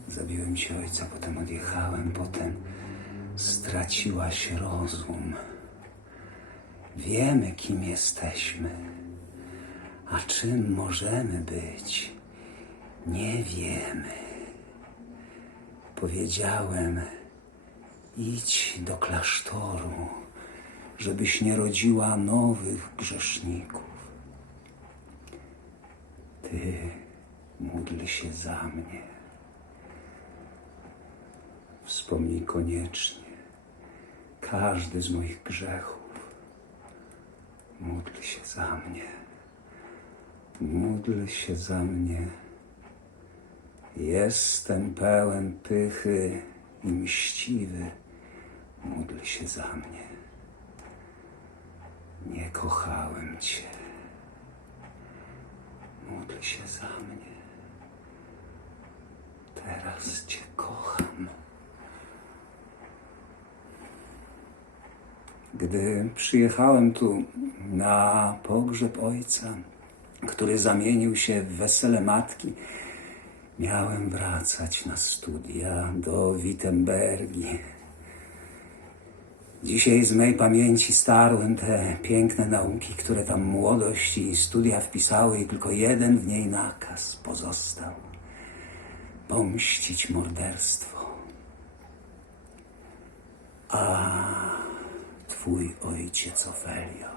Zabiłem ci ojca, potem odjechałem, potem straciłaś rozum. Wiemy, kim jesteśmy, a czym możemy być, nie wiemy. Powiedziałem, idź do klasztoru, żebyś nie rodziła nowych grzeszników. Ty módl się za mnie. Wspomnij koniecznie każdy z moich grzechów. Módl się za mnie. Módl się za mnie. Jestem pełen pychy i mściwy. Módl się za mnie. Nie kochałem cię. Módl się za mnie. Teraz cię kocham. Gdy przyjechałem tu na pogrzeb ojca, który zamienił się w wesele matki, miałem wracać na studia do Wittenbergi. Dzisiaj z mej pamięci starłem te piękne nauki, które tam młodość i studia wpisały, i tylko jeden w niej nakaz pozostał: pomścić morderstwo. A twój ojciec Ofelio,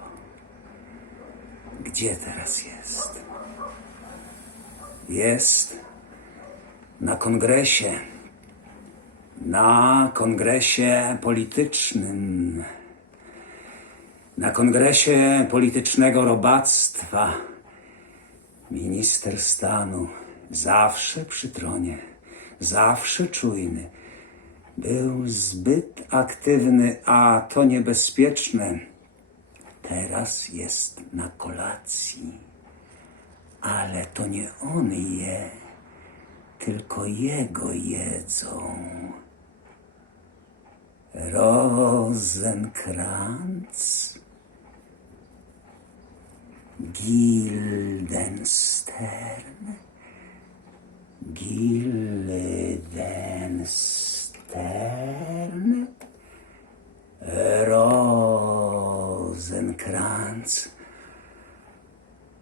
gdzie teraz jest? Jest na kongresie. Na kongresie politycznym. Na kongresie politycznego robactwa. Minister stanu, zawsze przy tronie, zawsze czujny, był zbyt aktywny, a to niebezpieczne. Teraz jest na kolacji, ale to nie on je, tylko jego jedzą. Rosenkranz, Guildenstern, Rosenkranz.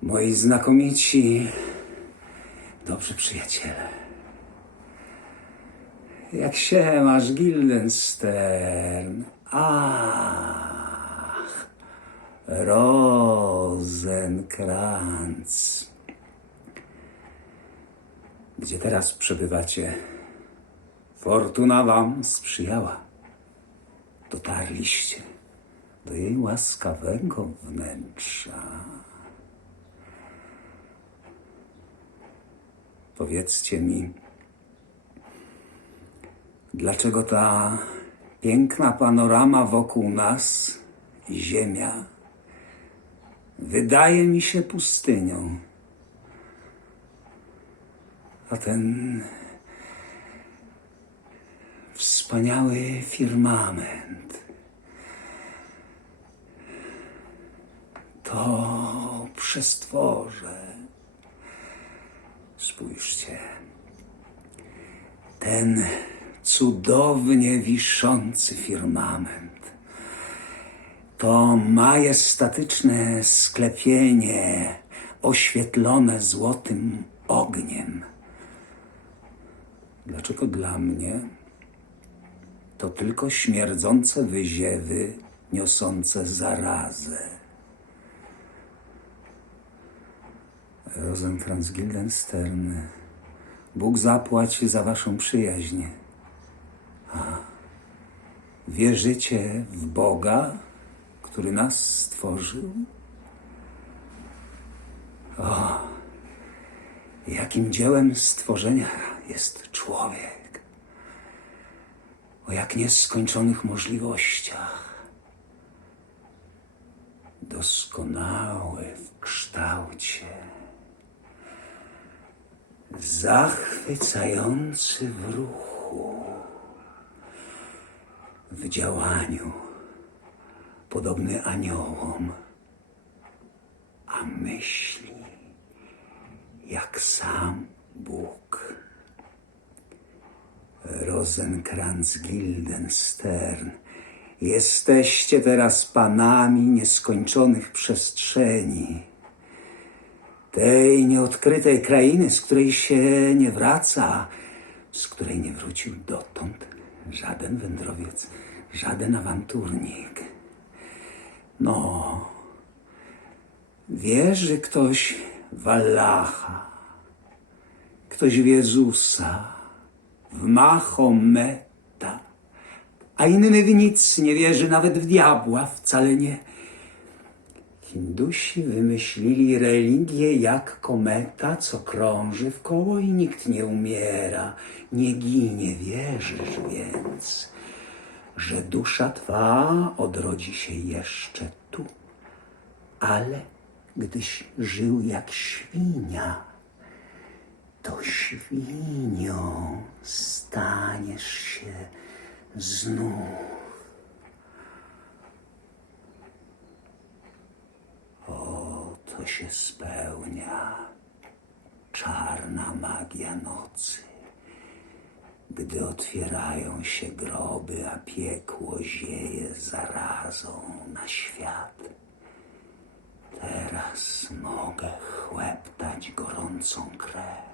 Moi znakomici, dobrzy przyjaciele. Jak się masz, Guildenstern? Ach, Rosenkranz. Gdzie teraz przebywacie? Fortuna wam sprzyjała. Dotarliście do jej łaskawego wnętrza. Powiedzcie mi, dlaczego ta piękna panorama wokół nas, ziemia, wydaje mi się pustynią, a ten wspaniały firmament, to przestworze. Spójrzcie, ten cudownie wiszący firmament, to majestatyczne sklepienie oświetlone złotym ogniem. Dlaczego dla mnie to tylko śmierdzące wyziewy niosące zarazę? Rosenkranz, Guildenstern, Bóg zapłać za waszą przyjaźń. Wierzycie w Boga, który nas stworzył? O, jakim dziełem stworzenia jest człowiek. O jak nieskończonych możliwościach. Doskonały w kształcie. Zachwycający w ruchu. W działaniu. Podobny aniołom. A myśli jak sam Bóg. Rosenkranz Guildenstern, jesteście teraz panami nieskończonych przestrzeni, tej nieodkrytej krainy, z której się nie wraca, z której nie wrócił dotąd żaden wędrowiec, żaden awanturnik. No, wierzy ktoś w Allaha, ktoś w Jezusa, w Mahometa, a inny w nic nie wierzy, nawet w diabła, wcale nie. Hindusi wymyślili religię jak kometa, co krąży w koło i nikt nie umiera, nie ginie. Wierzysz więc, że dusza twa odrodzi się jeszcze tu, ale gdyś żył jak świnia, to świnią staniesz się znów. O, to się spełnia czarna magia nocy, gdy otwierają się groby, a piekło zieje zarazą na świat. Teraz mogę chłeptać gorącą krew.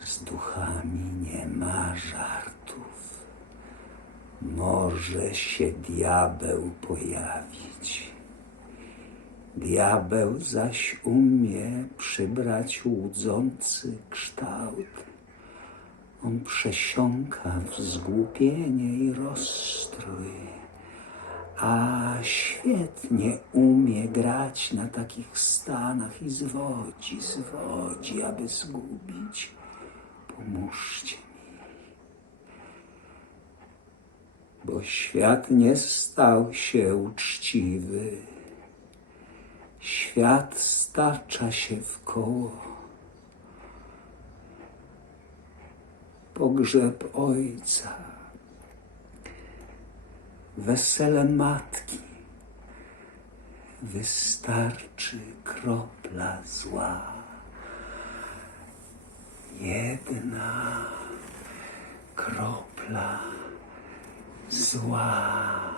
Z duchami nie ma żartów. Może się diabeł pojawić. Diabeł zaś umie przybrać łudzący kształt. On przesiąka w zgłupienie i rozstrój. A świetnie umie grać na takich stanach i zwodzi, aby zgubić. Pomóżcie mi, bo świat nie stał się uczciwy. Świat stacza się w koło. Pogrzeb ojca, wesele matki, wystarczy kropla zła. Jedna kropla zła.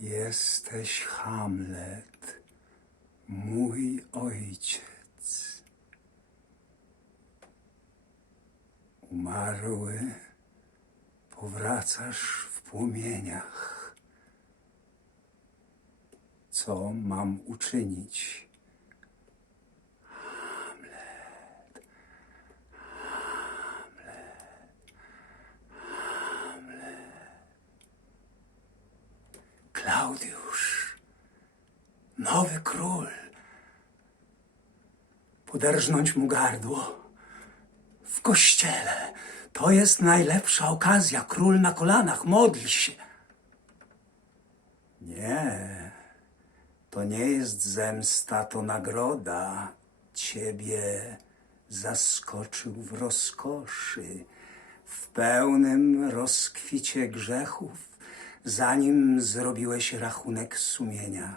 Jesteś Hamlet, mój ojciec. Umarły, powracasz w płomieniach. Co mam uczynić? Hamlet, Hamlet, Hamlet. Klaudiusz, nowy król. Poderżnąć mu gardło. W kościele. To jest najlepsza okazja. Król na kolanach, modli się. Nie, to nie jest zemsta, to nagroda. Ciebie zaskoczył w rozkoszy, w pełnym rozkwicie grzechów, zanim zrobiłeś rachunek sumienia.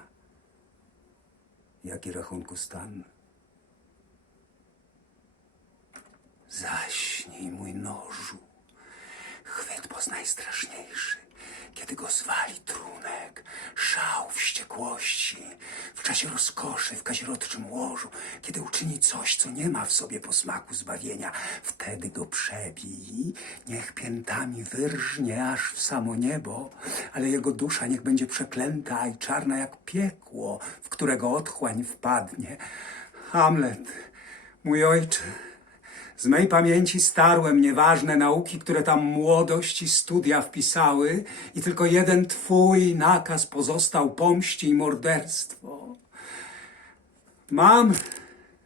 Jaki rachunku stan? Zaśnij, mój nożu, chwyt poznaj straszniejszy, kiedy go zwali trunek, szał wściekłości, w czasie rozkoszy w kazirodczym łożu, kiedy uczyni coś, co nie ma w sobie posmaku zbawienia, wtedy go przebij, niech piętami wyrżnie aż w samo niebo, ale jego dusza niech będzie przeklęta i czarna jak piekło, w którego otchłań wpadnie. Hamlet, mój ojcze, z mej pamięci starłem nieważne nauki, które tam młodość i studia wpisały, i tylko jeden twój nakaz pozostał pomści i morderstwo. Mam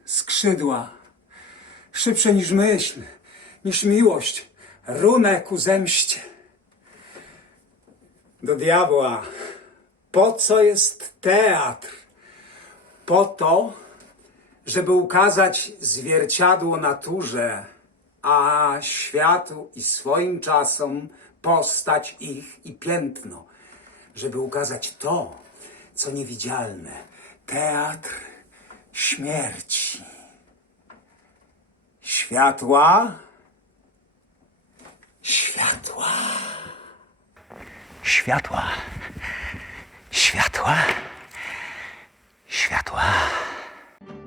skrzydła, szybsze niż myśl, niż miłość, runę ku zemście. Do diabła, po co jest teatr? Po to, żeby ukazać zwierciadło naturze, a światu i swoim czasom postać ich i piętno. Żeby ukazać to, co niewidzialne. Teatr śmierci. Światła. Światła. Światła. Światła. Światła.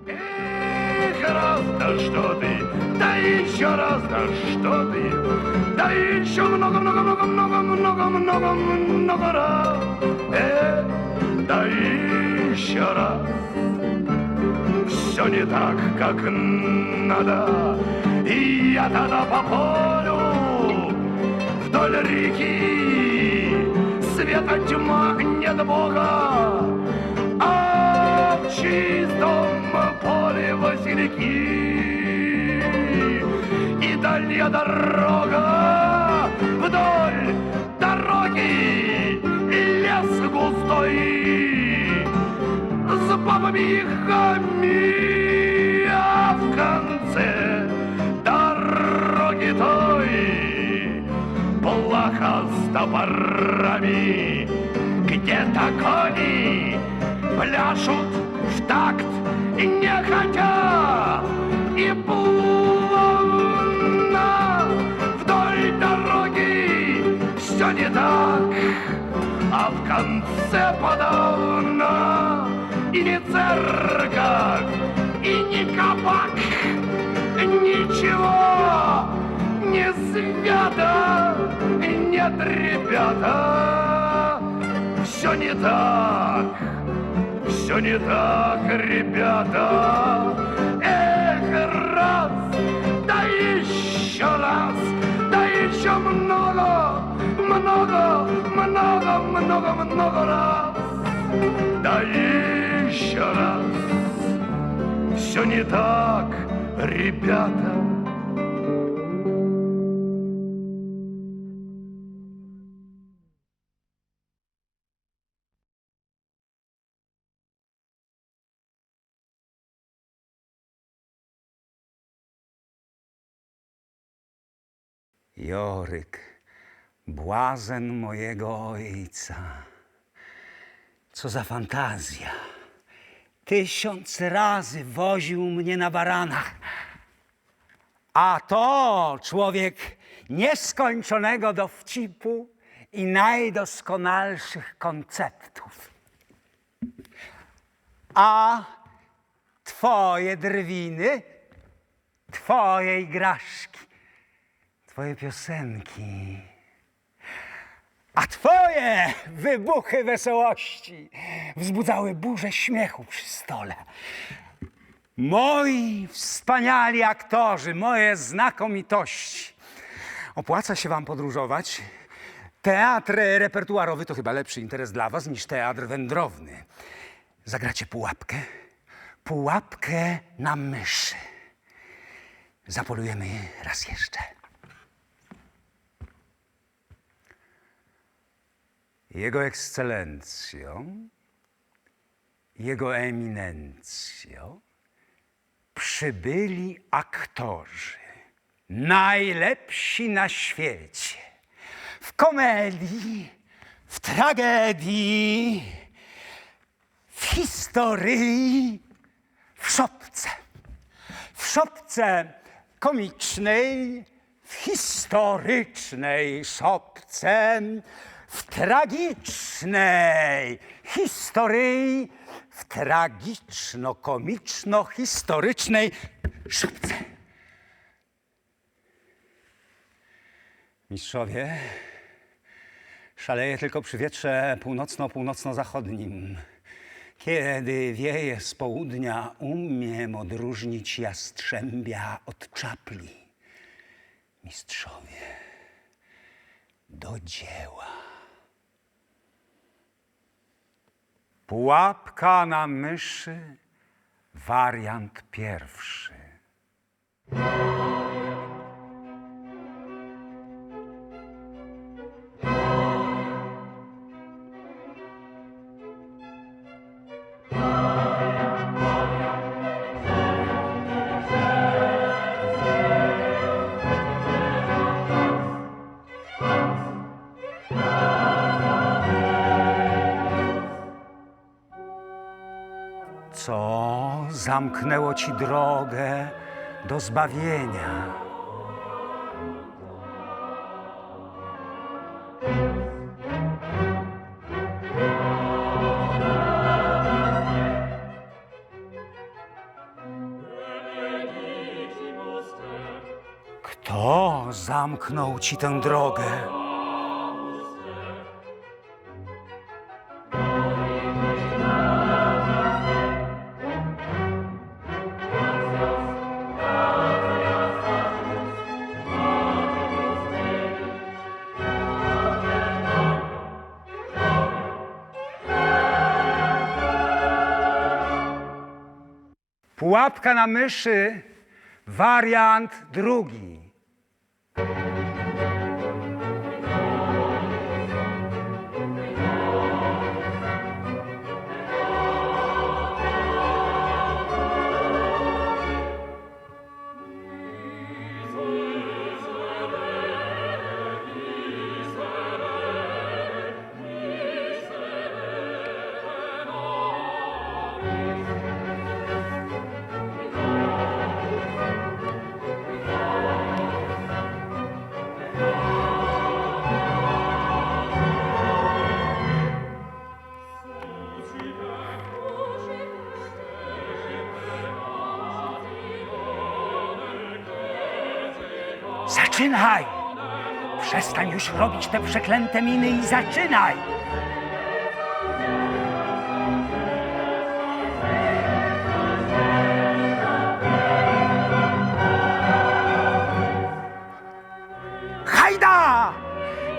Эх, раз, да что ты, да еще раз, да что ты, да еще много раз, да еще раз. Все не так, как надо, и я тогда по полю вдоль реки, света тьма, нет Бога, а в чистом поле васильки. И дальняя дорога, вдоль дороги лес густой, с бабами и хамми, а в конце дороги той плаха с топорами, где-то кони пляшут в такт, не хотя, и плавно вдоль дороги все не так, а в конце подавно и не церковь, и не кабак, ничего не свято, нет, ребята, все не так. Все не так, ребята. Эх, раз, да еще раз, да еще много, много, много, много, много раз. Да еще раз. Все не так, ребята. Joryk, błazen mojego ojca. Co za fantazja. 1000 razy woził mnie na baranach. A to człowiek nieskończonego dowcipu i najdoskonalszych konceptów. A twoje drwiny, twoje igraszki, twoje piosenki, a twoje wybuchy wesołości wzbudzały burzę śmiechu przy stole. Moi wspaniali aktorzy, moje znakomitości. Opłaca się wam podróżować? Teatr repertuarowy to chyba lepszy interes dla was niż teatr wędrowny. Zagracie pułapkę? Pułapkę na myszy. Zapolujemy raz jeszcze. Jego ekscelencjo, jego eminencjo, przybyli aktorzy, najlepsi na świecie, w komedii, w tragedii, w historii, w szopce komicznej, w historycznej szopce, w tragicznej historii, w tragiczno-komiczno-historycznej szopce. Mistrzowie, szaleję tylko przy wietrze północno-północno-zachodnim. Kiedy wieje z południa, umiem odróżnić jastrzębia od czapli. Mistrzowie, do dzieła. Pułapka na myszy, wariant pierwszy. Co zamknęło ci drogę do zbawienia? Kto zamknął ci tę drogę? Pułapka na myszy, wariant drugi. Zaczynaj! Przestań już robić te przeklęte miny i zaczynaj! Hajda!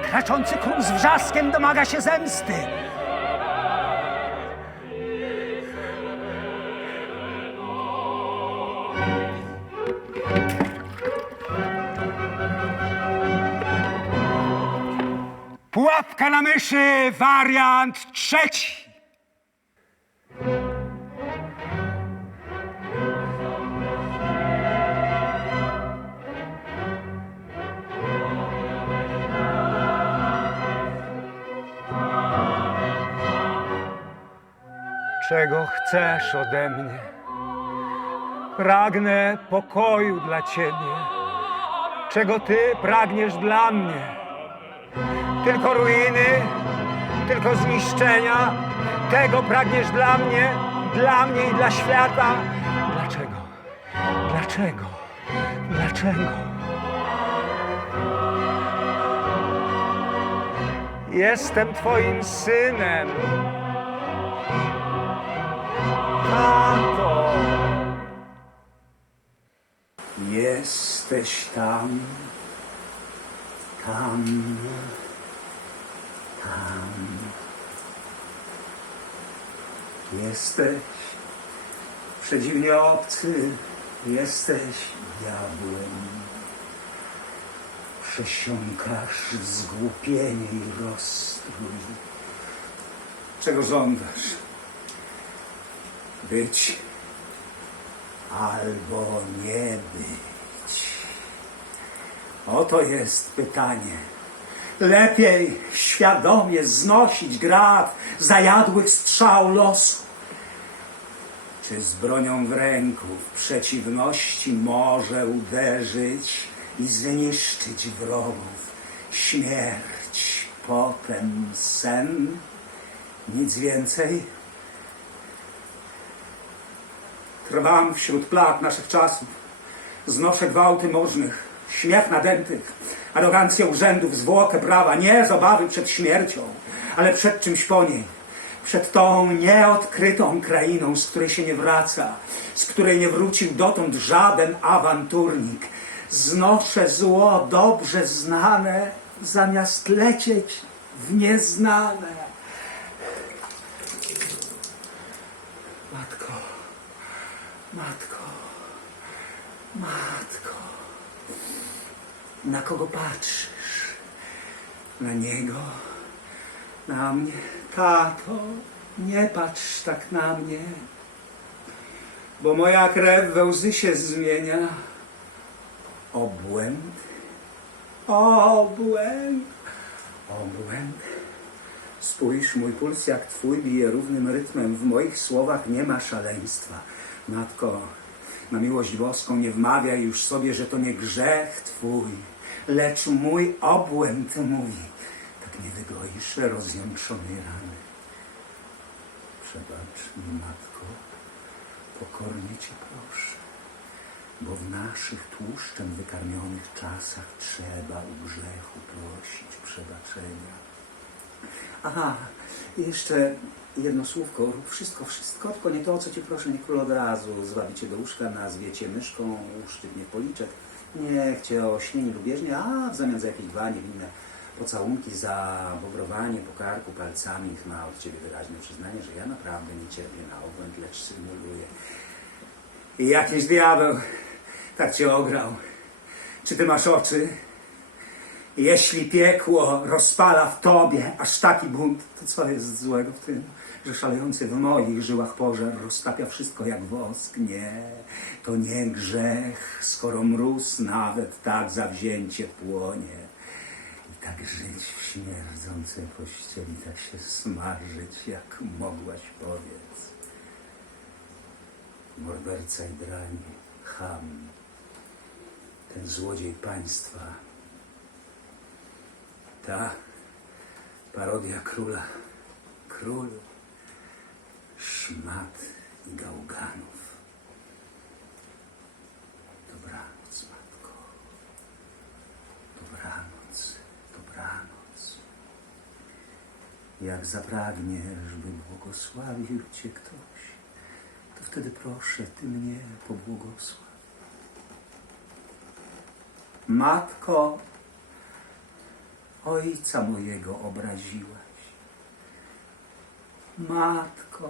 Kraczący król z wrzaskiem domaga się zemsty. Pułapka na myszy, wariant trzeci. Czego chcesz ode mnie? Pragnę pokoju dla Ciebie. Czego Ty pragniesz dla mnie? Tylko ruiny, tylko zniszczenia. Tego pragniesz dla mnie i dla świata. Dlaczego? Dlaczego? Dlaczego? Jestem Twoim synem. Tato. Jesteś tam, tam. Jesteś przedziwnie obcy, jesteś diabłem. Przesiąkasz zgłupienie i rozstrój. Czego żądasz? Być albo nie być? Oto jest pytanie. Lepiej świadomie znosić grad zajadłych strzał losu, czy z bronią w ręku w przeciwności może uderzyć i zniszczyć wrogów? Śmierć, potem sen, nic więcej? Trwam wśród plag naszych czasów. Znoszę gwałty możnych, śmiech nadętych, arogancję urzędów, zwłokę prawa, nie z obawy przed śmiercią, ale przed czymś po niej. Przed tą nieodkrytą krainą, z której się nie wraca, z której nie wrócił dotąd żaden awanturnik. Znoszę zło dobrze znane, zamiast lecieć w nieznane. Matko, matko, matko, na kogo patrzysz? Na niego? Na mnie? Tato, nie patrz tak na mnie, bo moja krew we łzy się zmienia. Obłęd, obłęd, obłęd. Spójrz, mój puls jak twój bije równym rytmem. W moich słowach nie ma szaleństwa. Matko, na miłość boską nie wmawiaj już sobie, że to nie grzech twój, lecz mój obłęd mówi. Tak nie wygoisz rozjątrzonej rany. Przebacz mi, matko, pokornie cię proszę, bo w naszych tłuszczem wykarmionych czasach trzeba u grzechu prosić przebaczenia. Aha, jeszcze jedno słówko. Rób wszystko, tylko nie to, o co cię proszę. Nie król od razu zwabi cię do łóżka, nazwie cię myszką, uszczypnie w policzek. Niech cię ośmieni lubieżnie, a w zamian za jakieś dwa niewinne pocałunki, za bobrowanie po karku palcami ma od ciebie wyraźne przyznanie, że ja naprawdę nie cierpię na obłęd, lecz symuluję. I jakiś diabeł tak cię ograł. Czy ty masz oczy? Jeśli piekło rozpala w tobie aż taki bunt, to co jest złego w tym, że szalejący w moich żyłach pożar roztapia wszystko jak wosk? Nie, to nie grzech, skoro mróz nawet tak zawzięcie płonie. I tak żyć w śmierdzącej pościeli, tak się smażyć, jak mogłaś, powiedz. Morderca i drań, cham, ten złodziej państwa. Ta parodia króla, król, szmat i gałganów. Dobranoc, matko. Dobranoc, dobranoc. Jak zapragniesz, by błogosławił cię ktoś, to wtedy proszę, ty mnie pobłogosław. Matko, ojca mojego obraziłaś. Matko,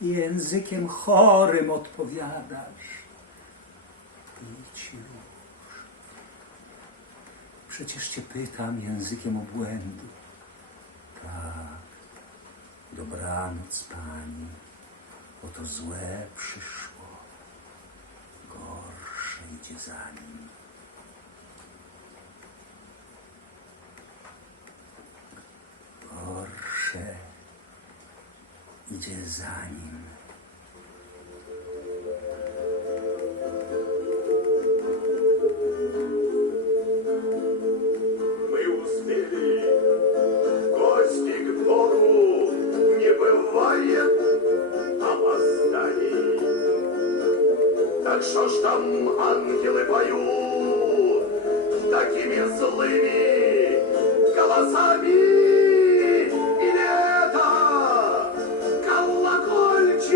językiem chorym odpowiadasz. Idź już. Przecież cię pytam językiem obłędu. Tak, dobranoc pani, oto złe przyszło, gorsze idzie za nim. Gorsze idzie za nim. Мы успели в гости к двору, не бывает опозданий. Так что ж там ангелы поют такими злыми голосами? Или это колокольчик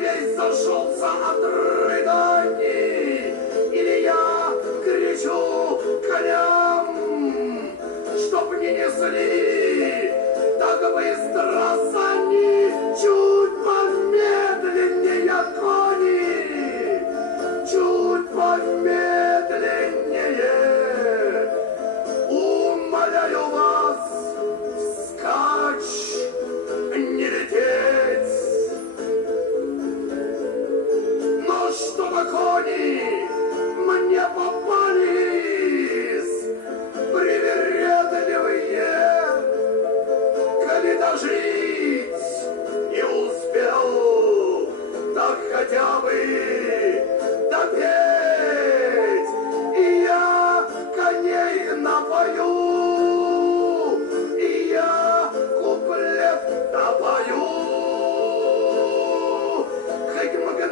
весь зашелся от рыданий? Или я кричу коням, чтоб не несли так быстро сани, чуть помедленнее кони, чуть помедленнее. Умоляю вас, вскачь, не лететь. Но что такое?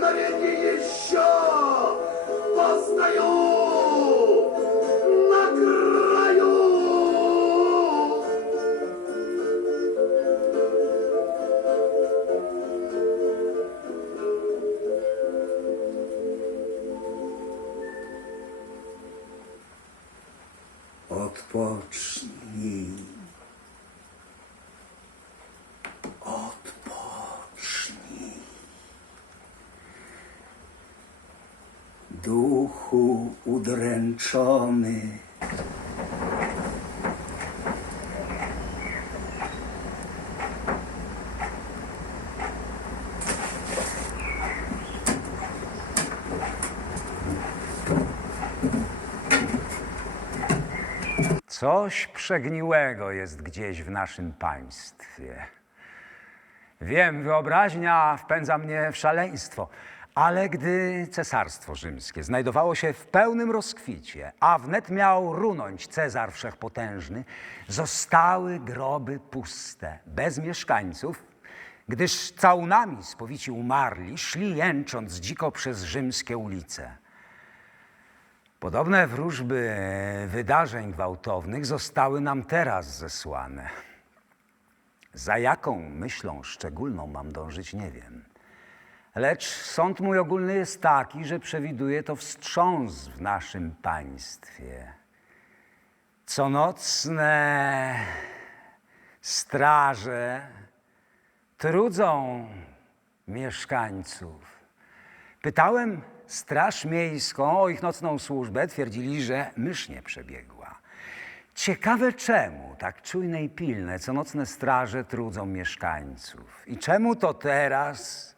благословение еще постою на краю. Odpocznij. Odpocznij. Duchu udręczony. Coś przegniłego jest gdzieś w naszym państwie. Wiem, wyobraźnia wpędza mnie w szaleństwo, ale gdy Cesarstwo Rzymskie znajdowało się w pełnym rozkwicie, a wnet miał runąć Cezar Wszechpotężny, zostały groby puste, bez mieszkańców, gdyż całunami spowici umarli szli jęcząc dziko przez rzymskie ulice. Podobne wróżby wydarzeń gwałtownych zostały nam teraz zesłane. Za jaką myślą szczególną mam dążyć, nie wiem. Lecz sąd mój ogólny jest taki, że przewiduje to wstrząs w naszym państwie. Conocne straże trudzą mieszkańców. Pytałem Straż Miejską o ich nocną służbę, twierdzili, że mysznie przebiegła. Ciekawe czemu tak czujne i pilne co nocne straże trudzą mieszkańców. I czemu to teraz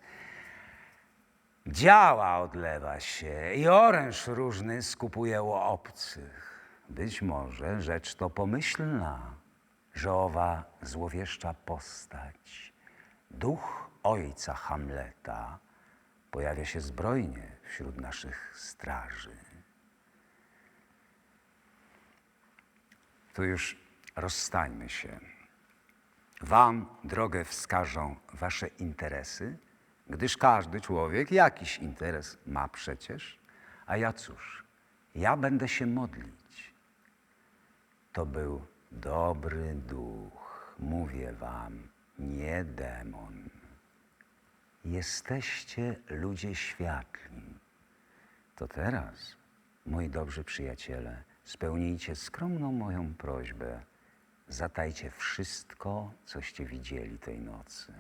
działa odlewa się i oręż różny skupuje u obcych. Być może rzecz to pomyślna, że owa złowieszcza postać, duch ojca Hamleta, pojawia się zbrojnie wśród naszych straży. Tu już rozstańmy się. Wam drogę wskażą wasze interesy, gdyż każdy człowiek jakiś interes ma przecież. A ja cóż, ja będę się modlić. To był dobry duch, mówię wam, nie demon. Jesteście ludzie światli. To teraz, moi dobrzy przyjaciele, spełnijcie skromną moją prośbę. Zatajcie wszystko, coście widzieli tej nocy.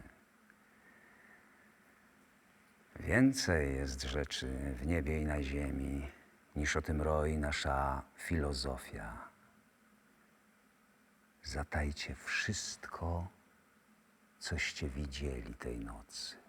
Więcej jest rzeczy w niebie i na ziemi, niż o tym roi nasza filozofia. Zatajcie wszystko, coście widzieli tej nocy.